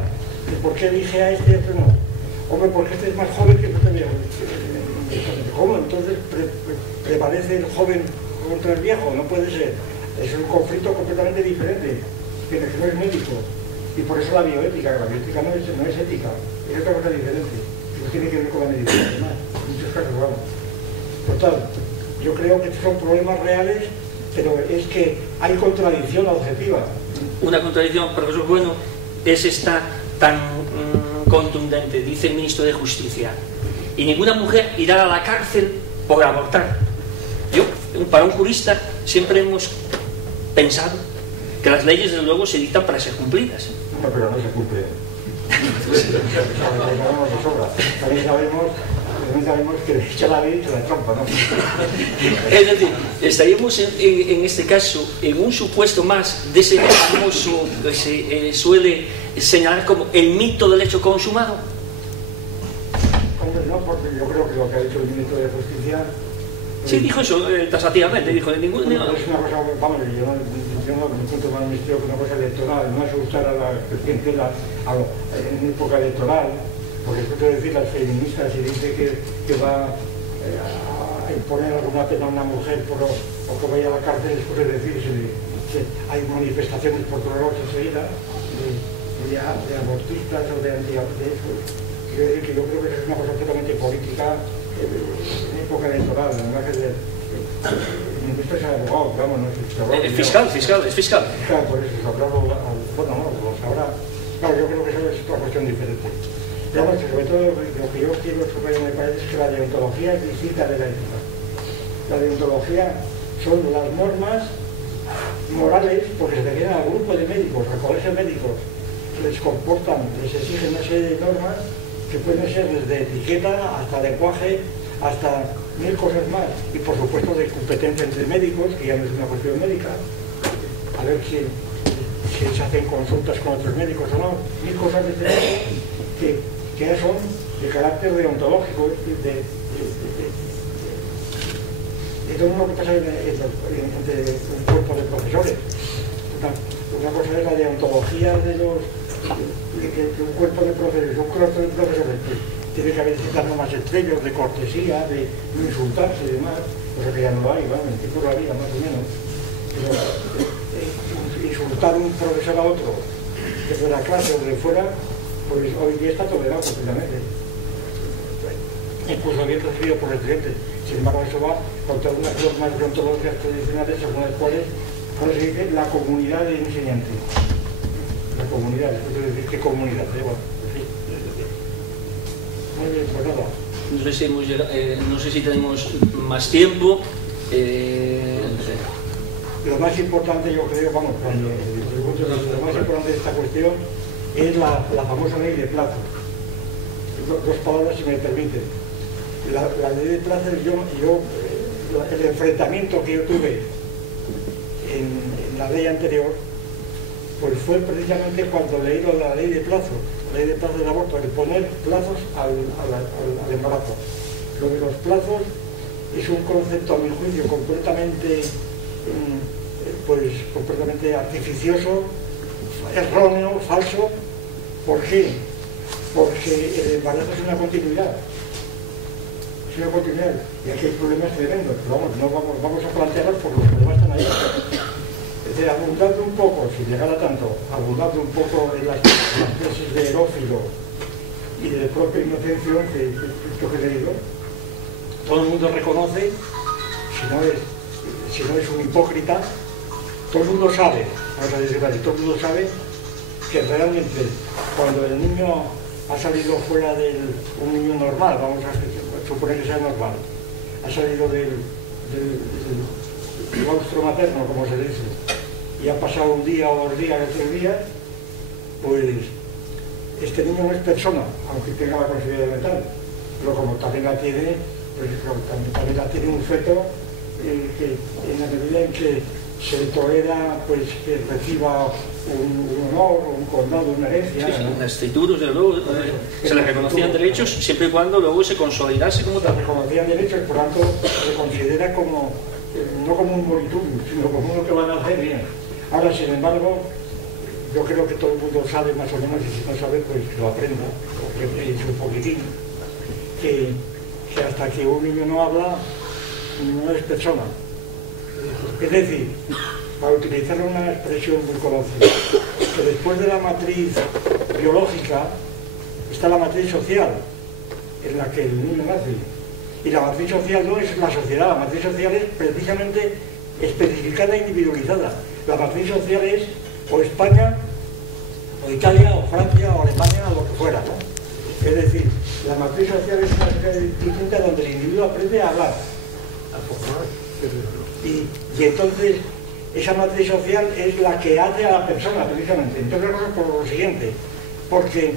¿Por qué elige a este y a otro no? Hombre, porque este es más joven que el otro viejo. ¿Cómo? Entonces prevalece el joven contra el viejo, no puede ser. Es un conflicto completamente diferente, que no es médico. Y por eso la bioética no es ética, es otra cosa diferente. No tiene que ver con la medicina, además. En muchos casos, vamos. Total, yo creo que son problemas reales, pero es que hay contradicción objetiva. Una contradicción, profesor Bueno, es esta tan contundente, dice el ministro de Justicia: y ninguna mujer irá a la cárcel por abortar. Para un jurista, siempre hemos pensado que las leyes, desde luego, se dictan para ser cumplidas. No, pero no se cumple. También sabemos que echa la ley y se la trampa, ¿no? Es decir, estaríamos en este caso en un supuesto más de ese famoso que se suele señalar como el mito del hecho consumado. Hombre, no, porque yo creo que lo que ha dicho el ministro de Justicia... Sí, dijo eso tasativamente, dijo de ningún... Bueno, es una cosa, vamos, yo no me encuentro con el ministerio que una cosa electoral, no asustar a la clientela en época electoral, porque escucho decir las feministas y dice que va a imponer alguna pena a una mujer o que vaya a la cárcel, después de decir que hay manifestaciones por todos lados enseguida de abortistas o de antiabortistas. Quiero decir que yo creo que eso es una cosa totalmente política en época electoral, además que el ministro es abogado, vamos, no es abogado. Es fiscal. Claro, por eso sabrá lo sabrá. Claro, yo creo que eso es otra cuestión diferente. Digamos que sobre todo lo que yo quiero subrayar me parece es que la deontología es distinta de la ética. La deontología son las normas morales, porque se refieren al grupo de médicos, al colegio de médicos, que les comportan, les exigen una serie de normas que pueden ser desde etiqueta hasta lenguaje, hasta 1000 cosas más, y por supuesto de competencia entre médicos, que ya no es una cuestión médica, a ver si se hacen consultas con otros médicos o no, 1000 cosas de este tipo que ya son de carácter deontológico, de todo lo que pasa entre un cuerpo de profesores. Una cosa es la deontología de un cuerpo de profesores, tiene que haber ciertas normas estrellas de cortesía, de no insultarse y demás, cosa que ya no hay, ¿vale? En tiempo de la vida más o menos. Pero insultar un profesor a otro, desde la clase o de fuera, pues hoy día está tolerado completamente. Incluso bien recibido por el cliente. Sin embargo, eso va contra unas normas deontológicas tradicionales según las cuales, ¿cómo se dice? La comunidad de enseñantes. La comunidad, es decir, ¿qué comunidad? Bueno, sí. Muy bien, pues nada. No sé si tenemos más tiempo. Lo más importante, yo creo, vamos, lo más importante de esta cuestión es la famosa ley de plazos. Dos palabras, si me permite. La ley de plazos, el enfrentamiento que yo tuve en la ley anterior, pues fue precisamente cuando leí lo de la ley de plazos del aborto, de poner plazos al embarazo. Lo de los plazos es un concepto, a mi juicio, completamente artificioso, erróneo, falso. ¿Por qué? Porque el embarazo es una continuidad. Es una continuidad. Y aquí hay problemas tremendos, pero vamos a plantearlos porque los problemas están ahí. Es decir, abundando un poco, si llegara tanto, abundando un poco en las tesis de Herófilo y de propia Inocencio, que he leído, todo el mundo reconoce, si no es un hipócrita, todo el mundo sabe, vamos a decir así, todo el mundo sabe que realmente cuando el niño ha salido fuera de un niño normal, vamos a suponer que sea normal, ha salido del claustro materno, como se dice, y ha pasado un día o 2 días o 3 días, pues este niño no es persona, aunque tenga la conciencia mental, pero como también la tiene, pues también la tiene un feto que en la medida en que se tolera pues que reciba un honor, un condado, una herencia. Sí, un escritura, luego se le reconocían derechos siempre y cuando luego se consolidase como tal. Se reconocían derechos, por tanto se considera como, no como un moritum, sino como uno que van a hacer bien. Ahora, sin embargo, yo creo que todo el mundo sabe más o menos, y si no sabe, pues que lo aprenda, porque es un poquitín, que hasta que un niño no habla, no es persona. Es decir, para utilizar una expresión muy conocida, que después de la matriz biológica está la matriz social, en la que el niño nace. Y la matriz social no es la sociedad, la matriz social es precisamente especificada e individualizada. La matriz social es o España, o Italia, o Francia, o Alemania, o lo que fuera, ¿no? Es decir, la matriz social es una sociedad distinta donde el individuo aprende a hablar. Y entonces esa matriz social es la que hace a la persona precisamente. Entonces por lo siguiente, porque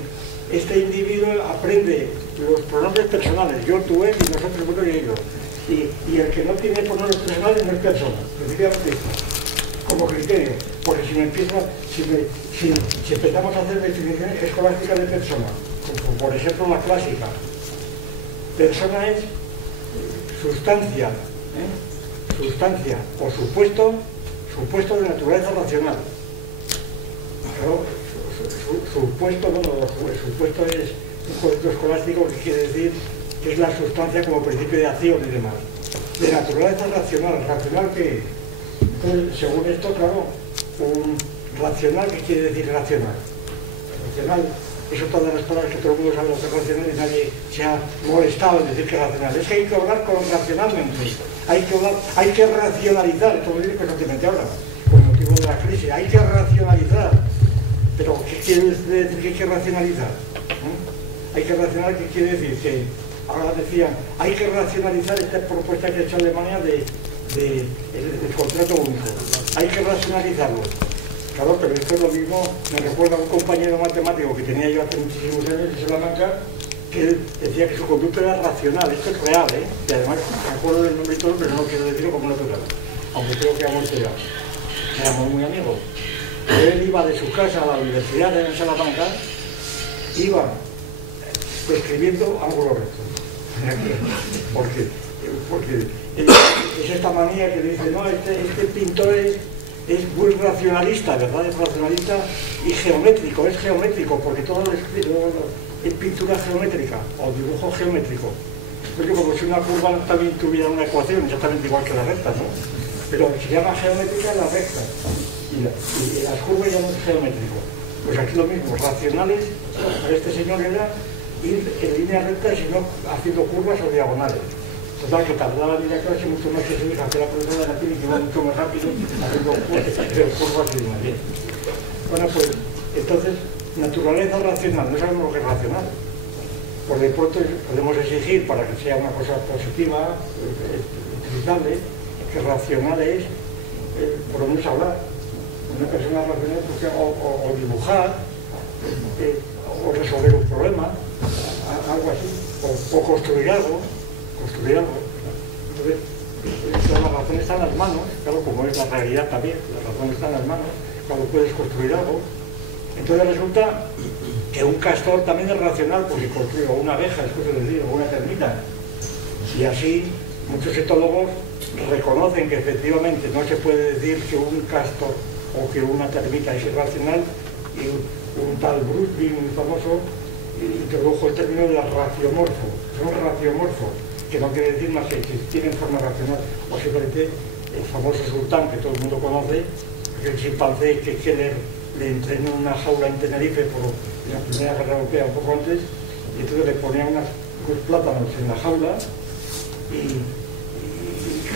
este individuo aprende los pronombres personales, yo, tú, él y nosotros, vosotros y ellos. Y el que no tiene pronombres personales no es persona, precisamente como criterio, porque si empezamos a hacer definiciones escolásticas de persona, como por ejemplo la clásica, persona es sustancia, sustancia o supuesto de naturaleza racional. Claro, supuesto es un concepto escolástico que quiere decir que es la sustancia como principio de acción y demás. De naturaleza racional, ¿racional qué es? Entonces, según esto, claro, un racional, ¿qué quiere decir racional? Racional, eso todas las palabras que todo el mundo sabe lo que es racional y nadie se ha molestado en decir que es racional. Es que hay que hablar racionalmente, hay que racionalizar, esto lo dice constantemente ahora, por motivo de la crisis, hay que racionalizar. Pero, ¿qué quiere decir que hay que racionalizar? Hay que racionalizar, ¿qué quiere decir? Que ahora decían, hay que racionalizar esta propuesta que ha hecho Alemania del contrato único. Hay que racionalizarlo. Claro, pero esto es lo mismo, me recuerda a un compañero matemático que tenía yo hace muchísimos años en Salamanca, que él decía que su conducta era racional. Esto es real, ¿eh? Y además me acuerdo del nombre y todo, pero no quiero decirlo como natural. Aunque creo que ha muerto ya. Éramos muy amigos. Él iba de su casa a la universidad en Salamanca, iba escribiendo ángulos rectos. Porque es esta manía que dice, no, este pintor es muy racionalista, ¿verdad? Es racionalista y geométrico, es geométrico, porque todo es pintura geométrica o dibujo geométrico. Porque como si una curva también tuviera una ecuación exactamente igual que la recta, ¿no? Pero se llama geométrica la recta y las curvas ya no es geométrico. Pues aquí lo mismo, racionales, para este señor era ir en línea recta y no haciendo curvas o diagonales. Total, que tardaba en ir a clase mucho más que su hija, que la profesora de latín y que iba mucho más rápido haciendo curvas y demás. Bueno, pues entonces, naturaleza racional, no sabemos lo que es racional. Por de pronto podemos exigir para que sea una cosa positiva, utilizable, que racional es por lo menos hablar. Una persona racional o dibujar, o resolver un problema, algo así, o construir algo. Entonces, la razón está en las manos, claro, como es la realidad también, la razón está en las manos, cuando puedes construir algo. Entonces resulta que un castor también es racional porque construye, o una abeja, es cosa de decir, o una termita. Y así muchos etólogos reconocen que efectivamente no se puede decir que un castor o que una termita es irracional, y un tal Bruce Lee, muy famoso, introdujo el término de raciomorfo. Son raciomorfos, que no quiere decir más que tienen forma racional, o simplemente el famoso sultán que todo el mundo conoce, el chimpancé que Keller le entrenó en una jaula en Tenerife por la Primera Guerra Europea un poco antes, y entonces le ponía unos plátanos en la jaula y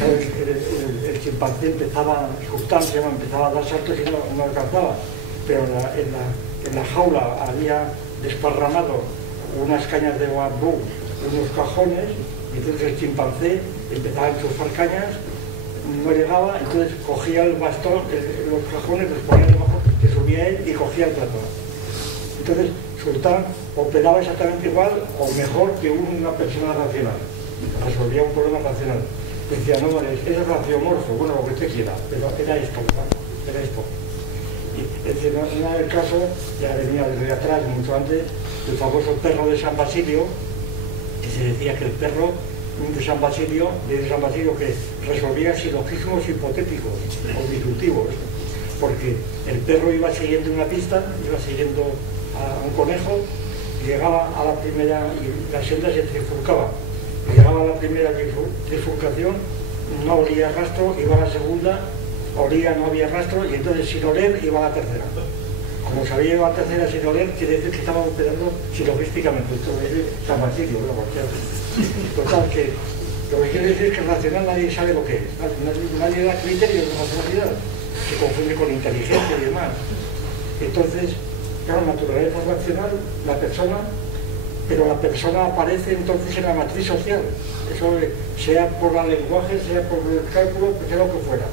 el chimpancé empezaba a dar saltos y no alcanzaba, pero en la jaula había desparramado unas cañas de bambú, unos cajones, y entonces el chimpancé empezaba a enchufar cañas, no llegaba, entonces cogía el bastón, los cajones, los ponía debajo, que subía él y cogía el platón. Entonces Sultán operaba exactamente igual o mejor que una persona racional, resolvía un problema racional. Decía, no, es raciomorfo, bueno, lo que usted quiera, pero era esto, era esto. Y en el caso, ya venía desde atrás, mucho antes, el famoso perro de San Basilio, que se decía que el perro de San Basilio que resolvía silogismos hipotéticos o disruptivos, porque el perro iba siguiendo una pista, iba siguiendo a un conejo, llegaba a la primera y la senda se trifurcaba. Llegaba a la primera trifurcación, no olía rastro, iba a la segunda, olía, no había rastro, y entonces sin oler iba a la tercera. Como sabía iba a la tercera sin oler, quiere decir que estaba operando silogísticamente. Esto es San Basilio, total, que lo que quiere decir es que racional nadie sabe lo que es, nadie da criterios de racionalidad, se confunde con inteligencia y demás. Entonces, claro, naturaleza racional, la persona, pero la persona aparece entonces en la matriz social, eso sea por el lenguaje, sea por el cálculo, sea lo que fuera.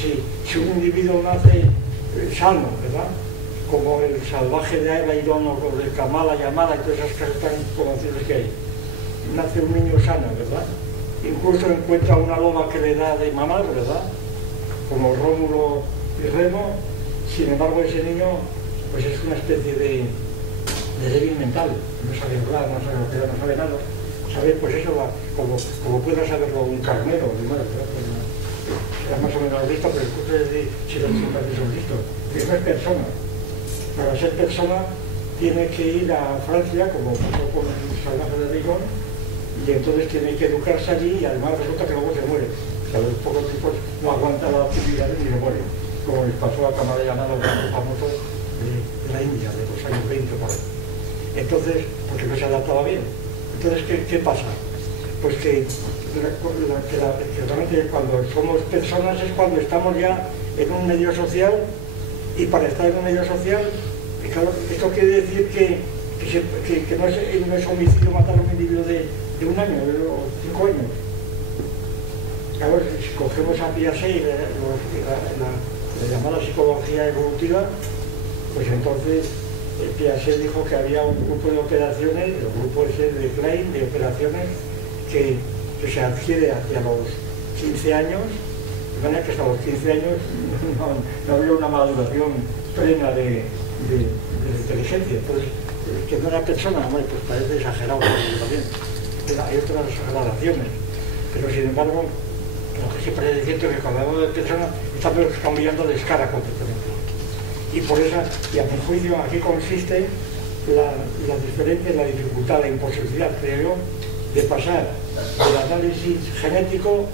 Si un individuo nace sano, ¿verdad? Como el salvaje de Airón o el Kamala Yamada y todas esas cosas tan conocidas que hay, nace un niño sano, ¿verdad? Incluso encuentra una loba que le da de mamar, ¿verdad? Como Rómulo y Remo, sin embargo ese niño pues es una especie de débil mental, no sabe hablar, no sabe operar, no sabe nada, sabe pues eso, como pueda saberlo un carnero, ¿verdad? Era más o menos listo, pero el curso es decir si los chimpancés son listos, pero no es persona. Para ser persona tiene que ir a Francia, como pasó con el salvaje de Airón, y entonces tiene que educarse allí y además resulta que luego se muere. Que a los pocos tipos no aguanta la actividad y se muere, como les pasó a Kamala Yamada, un famoso de la India, de los años 20 por ahí. Entonces, porque no se adaptaba bien. Entonces, ¿qué pasa? Pues que realmente cuando somos personas es cuando estamos ya en un medio social, y para estar en un medio social, claro, esto quiere decir que no es homicidio matar a un individuo de 1 año o 5 años. Claro, si cogemos a Piaget y la llamada psicología evolutiva, pues entonces Piaget dijo que había un grupo de operaciones, el grupo ese de Klein, de operaciones que se adquiere hacia los 15 años, de manera que hasta los 15 años no había una maduración plena de inteligencia. Entonces, que no era persona, pues parece exagerado también. Pero hay otras gradaciones. Pero sin embargo, lo que siempre es cierto es que cuando hablamos de persona, estamos cambiando de escala completamente. Y por eso, y a mi juicio, aquí consiste la diferencia, la dificultad, la imposibilidad, creo yo, de pasar del análisis genético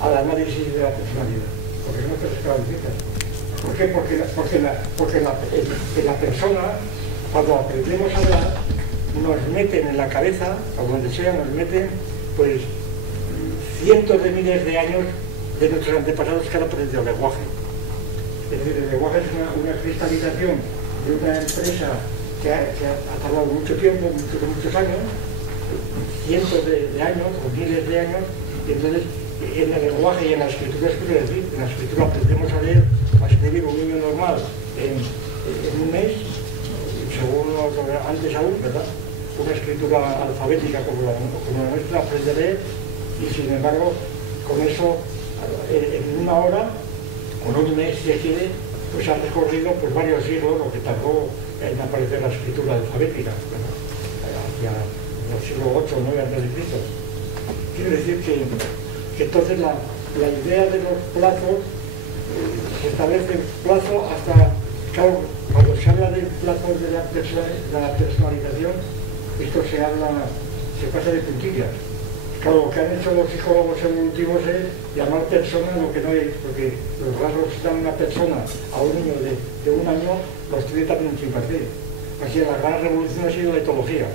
al análisis de la personalidad. Porque son cosas características. ¿Por qué? Porque la persona, cuando aprendemos a hablar, nos meten en la cabeza, o donde sea, nos meten, pues, cientos de miles de años de nuestros antepasados que han aprendido el lenguaje. Es decir, el lenguaje es una cristalización de una empresa que ha tardado mucho tiempo, muchos años, cientos de años o miles de años, y entonces en el lenguaje y en la escritura, es decir, en la escritura aprendemos a leer, a escribir un niño normal en un mes, según antes aún, ¿verdad? Una escritura alfabética como la nuestra, aprende a leer, y sin embargo, con eso, en una hora, o en un mes, si se quiere, pues ha recorrido pues, varios siglos lo que tardó en aparecer la escritura alfabética, ¿verdad? Hacia el siglo VIII o IX a.C. Quiero decir que entonces la idea de los plazos se establece el plazo hasta, claro, cuando se habla del plazo de la personalización, esto se pasa de puntillas. Claro, lo que han hecho los psicólogos evolutivos es llamar persona lo que no es, porque los rasgos que dan una persona a un niño de 1 año los tiene también un chimpancé. Así que la gran revolución ha sido la etología.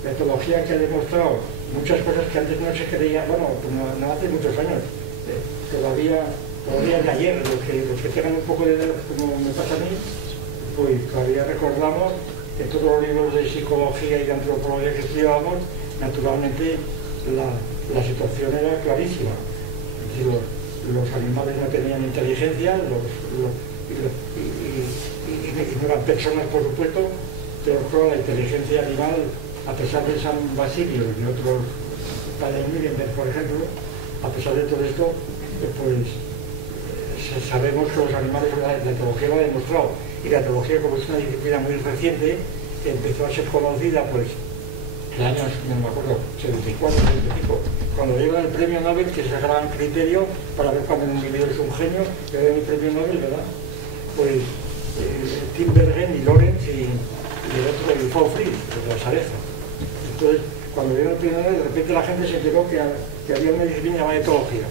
La etología que ha demostrado muchas cosas que antes no se creía, bueno, no hace muchos años. Todavía de ayer, los que tengan un poco de edad, como me pasa a mí, pues todavía recordamos que todos los libros de psicología y de antropología que estudiábamos, naturalmente la situación era clarísima. Es decir, los animales no tenían inteligencia, y no eran personas, por supuesto, pero claro, la inteligencia animal, a pesar de San Basilio y otros, Padre Nuremberg, por ejemplo, a pesar de todo esto, pues sabemos que los animales, la etología lo ha demostrado, y la etología, como es una disciplina muy reciente, empezó a ser conocida, pues, en años, no me acuerdo, 74, 75, cuando llega el premio Nobel, que es el gran criterio para ver cuando un individuo es un genio, que era el premio Nobel, ¿verdad? Pues Tinbergen y Lorenz y el otro, el Faufri, de la Sareza. Entonces, cuando llega el premio Nobel, de repente la gente se enteró que había una disciplina llamada etología.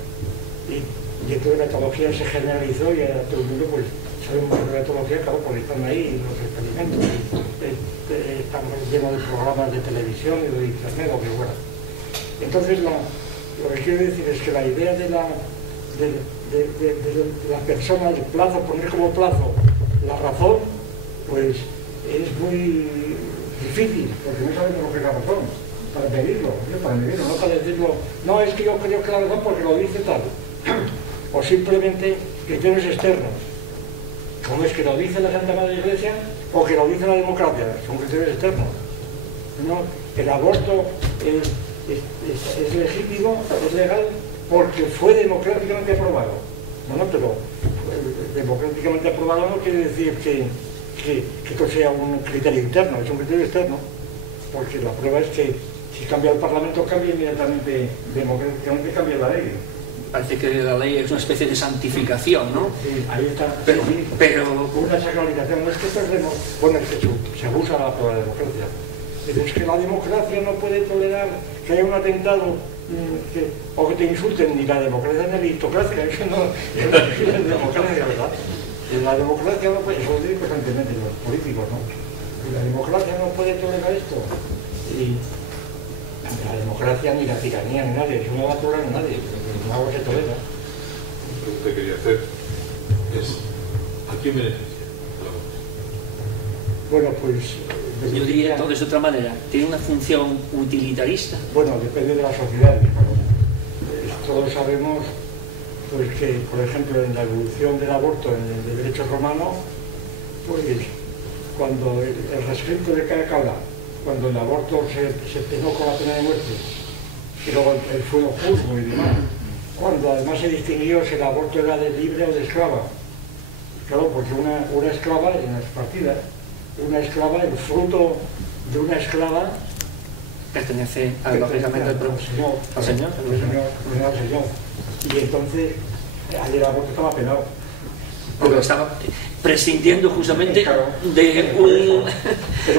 Y entonces la etología se generalizó y ahora todo el mundo, pues, sabe mucho de la etología, claro, porque están ahí los experimentos. Estamos llenos de programas de televisión y de internet, o que fuera. Entonces, lo que quiero decir es que la idea de la persona, el plazo, poner como plazo la razón, pues es muy difícil, porque no sabemos lo que es la razón, para medirlo, no para decirlo, no, es que yo creo que la razón porque lo dice tal, o simplemente criterios externos, como es que lo dice la Santa Madre Iglesia, o que lo dice la democracia, son criterios externos. ¿No? El aborto es legítimo, es legal, porque fue democráticamente aprobado. Bueno, pero democráticamente aprobado no quiere decir que esto sea un criterio interno, es un criterio externo, porque la prueba es que si cambia el Parlamento, cambia inmediatamente, democráticamente cambia la ley. Parece que la ley es una especie de santificación, ¿no? Sí, ahí está. Pero una sacralización, no es que perdemos, bueno, es que se abusa la democracia. Es que la democracia no puede tolerar que haya un atentado o que te insulten, ni la democracia ni la aristocracia, eso no es democracia, ¿verdad? La democracia no puede, eso lo digo constantemente los políticos, ¿no? La democracia no puede tolerar esto. Y la democracia ni la tiranía ni nadie, eso no va a tolerar a nadie, no se tolera. Lo que te quería hacer es, ¿a quién beneficia? Bueno, pues... yo diría entonces de otra manera, ¿tiene una función utilitarista? Bueno, depende de la sociedad, claro. Todos sabemos pues que, por ejemplo, en la evolución del aborto en el derecho romano, pues cuando el rescripto de Caracalla, cuando el aborto se penó con la pena de muerte, y luego el fuego juzgo y demás, cuando además se distinguió si el aborto era de libre o de esclava. Claro, porque una esclava en las partidas, una esclava, el fruto de una esclava pertenece lógicamente al señor. Al señor. Y entonces, ayer el aborto estaba penado. Porque estaba prescindiendo justamente claro, de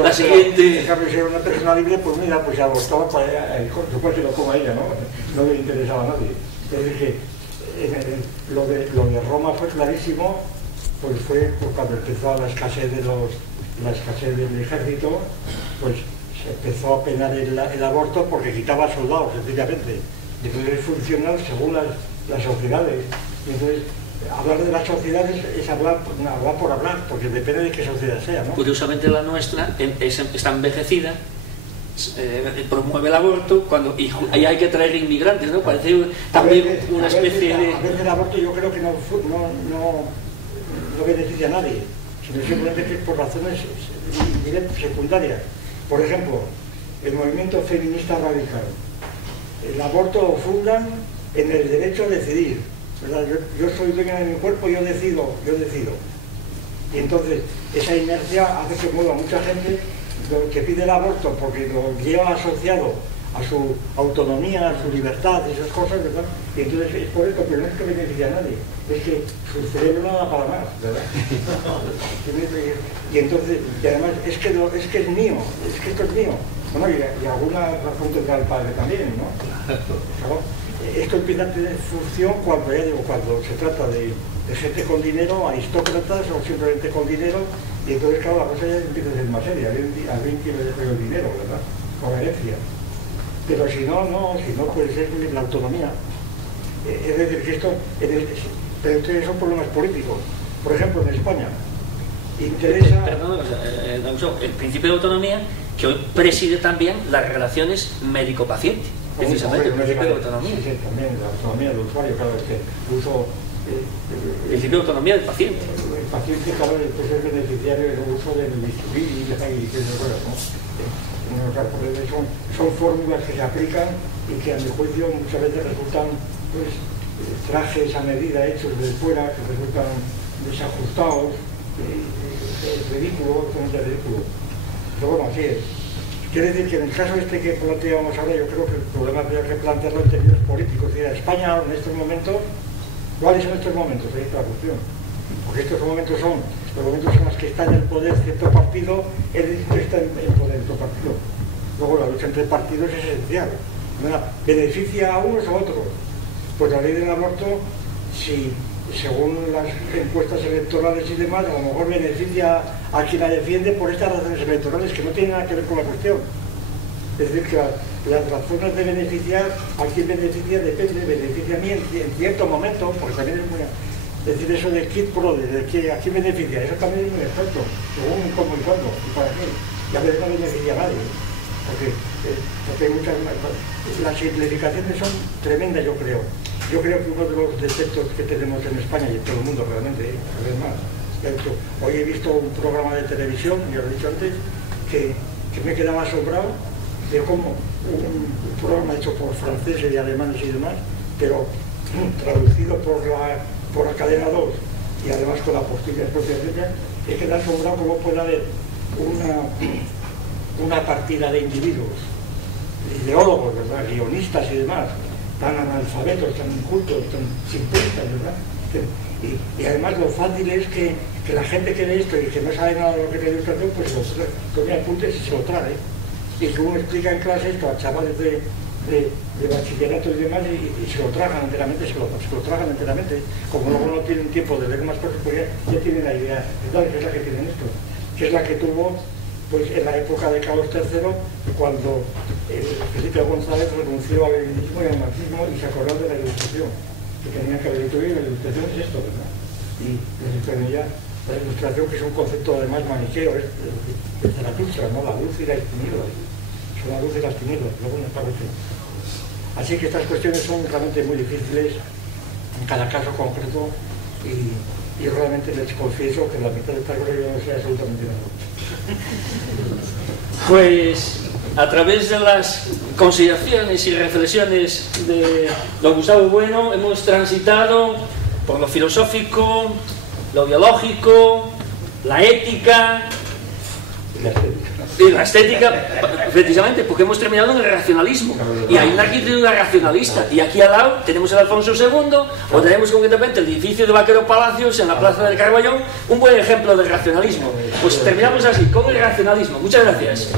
la siguiente... En cambio, si era una persona libre, pues mira, pues se abortaba para el corto, después que lo coma ella, ¿no? No le interesaba a nadie. Es decir, que lo de Roma fue clarísimo, pues fue cuando empezó la escasez del ejército, pues se empezó a penar el aborto porque quitaba soldados, sencillamente. Entonces es funcional según las sociedades. Entonces, hablar de las sociedades es hablar por hablar, porque depende de qué sociedad sea, ¿no? Curiosamente la nuestra está envejecida, promueve el aborto, y ahí hay que traer inmigrantes, ¿no? Parece también una especie de... A veces el aborto yo creo que no beneficia a nadie, sino simplemente que es por razones secundarias. Por ejemplo, el movimiento feminista radical. El aborto lo fundan en el derecho a decidir, ¿verdad? Yo soy dueña de mi cuerpo, yo decido. Y entonces esa inercia hace que mueva mucha gente que pide el aborto porque lo lleva asociado a su autonomía, a su libertad, esas cosas, ¿verdad? Y entonces es por esto, pero no es que beneficie a nadie, es que su cerebro no da para más, ¿verdad? Y entonces, y además es que es mío, es que esto es mío. Bueno, y alguna razón tendrá el padre también, ¿no? Claro, esto empieza a tener función cuando se trata de gente con dinero, aristócratas o simplemente con dinero, y entonces, claro, la cosa ya empieza a ser más seria. Alguien quiere dejar el dinero, ¿verdad? Con herencia. Pero si no, puede ser la autonomía. Es decir, que pero estos son problemas políticos. Por ejemplo, en España, interesa... Perdón, el principio de autonomía que hoy preside también las relaciones médico-paciente, precisamente el principio de autonomía. Sí, también la autonomía del usuario, claro, es que uso... el principio de autonomía del paciente. El paciente, claro, después es beneficiario del uso del bisturí y de las ruedas, ¿no? Son fórmulas que se aplican y que a mi juicio muchas veces resultan pues, trajes a medida hechos de fuera que resultan desajustados, ridículos. Pero bueno, así es. Quiere decir que en el caso que planteamos ahora, yo creo que el problema habría que plantearlo en términos políticos. Es decir, España en estos momentos, ¿cuáles son estos momentos? Ahí está la cuestión. Porque estos momentos son los momentos en los que está en el poder cierto partido, el que está en el poder de otro partido. Luego la lucha entre partidos es esencial. ¿Beneficia a unos o a otros? Pues la ley del aborto, si según las encuestas electorales y demás, a lo mejor beneficia a quien la defiende por estas razones electorales que no tienen nada que ver con la cuestión. Es decir, que las razones de beneficiar a quien beneficia depende, beneficia a mí en cierto momento, porque también es muy... Es decir, eso de kit pro, de que a quién beneficia, eso también es muy experto, según cómo y cuándo, y para qué. Y a veces no beneficia a nadie, porque hay muchas... Las simplificaciones son tremendas, yo creo. Yo creo que uno de los defectos que tenemos en España y en todo el mundo realmente, además, hoy he visto un programa de televisión, ya lo he dicho antes, que me quedaba asombrado de cómo un programa hecho por franceses y alemanes y demás, pero traducido por la cadena 2 y además con la postilla propia de ella, es que me ha asombrado cómo puede haber una partida de individuos, ideólogos, ¿verdad? Guionistas y demás, tan analfabetos, tan incultos, tan simplistas, ¿verdad? Y además lo fácil es que la gente que lee esto y que no sabe nada de lo que es la ilustración, pues tome apuntes y se lo trae. Y que uno explica en clase esto a chavales de bachillerato y demás y se lo tragan enteramente, como luego no tienen tiempo de leer más cosas, pues ya tienen la idea, ¿verdad? Que es la que tienen esto, que es la que tuvo pues en la época de Carlos III, cuando Felipe González renunció al leninismo y al marxismo y se acordó de la ilustración, que tenía que haber intuido. La ilustración es esto, ¿verdad? Y la ilustración, que es un concepto además maniqueo, es de Zaratustra, ¿no? La luz y las tinieblas. Son la luz y las tinieblas, luego nos parece. Así que estas cuestiones son realmente muy difíciles en cada caso concreto y realmente les confieso que la mitad de estas cosas yo no sé absolutamente nada. Pues a través de las consideraciones y reflexiones de don Gustavo Bueno hemos transitado por lo filosófico, lo biológico, la ética y la estética, precisamente porque hemos terminado en el racionalismo y hay una arquitectura racionalista y aquí al lado tenemos el Alfonso II o tenemos concretamente el edificio de Vaquero Palacios en la Plaza del Carballón, un buen ejemplo del racionalismo. Pues terminamos así, con el racionalismo. Muchas gracias.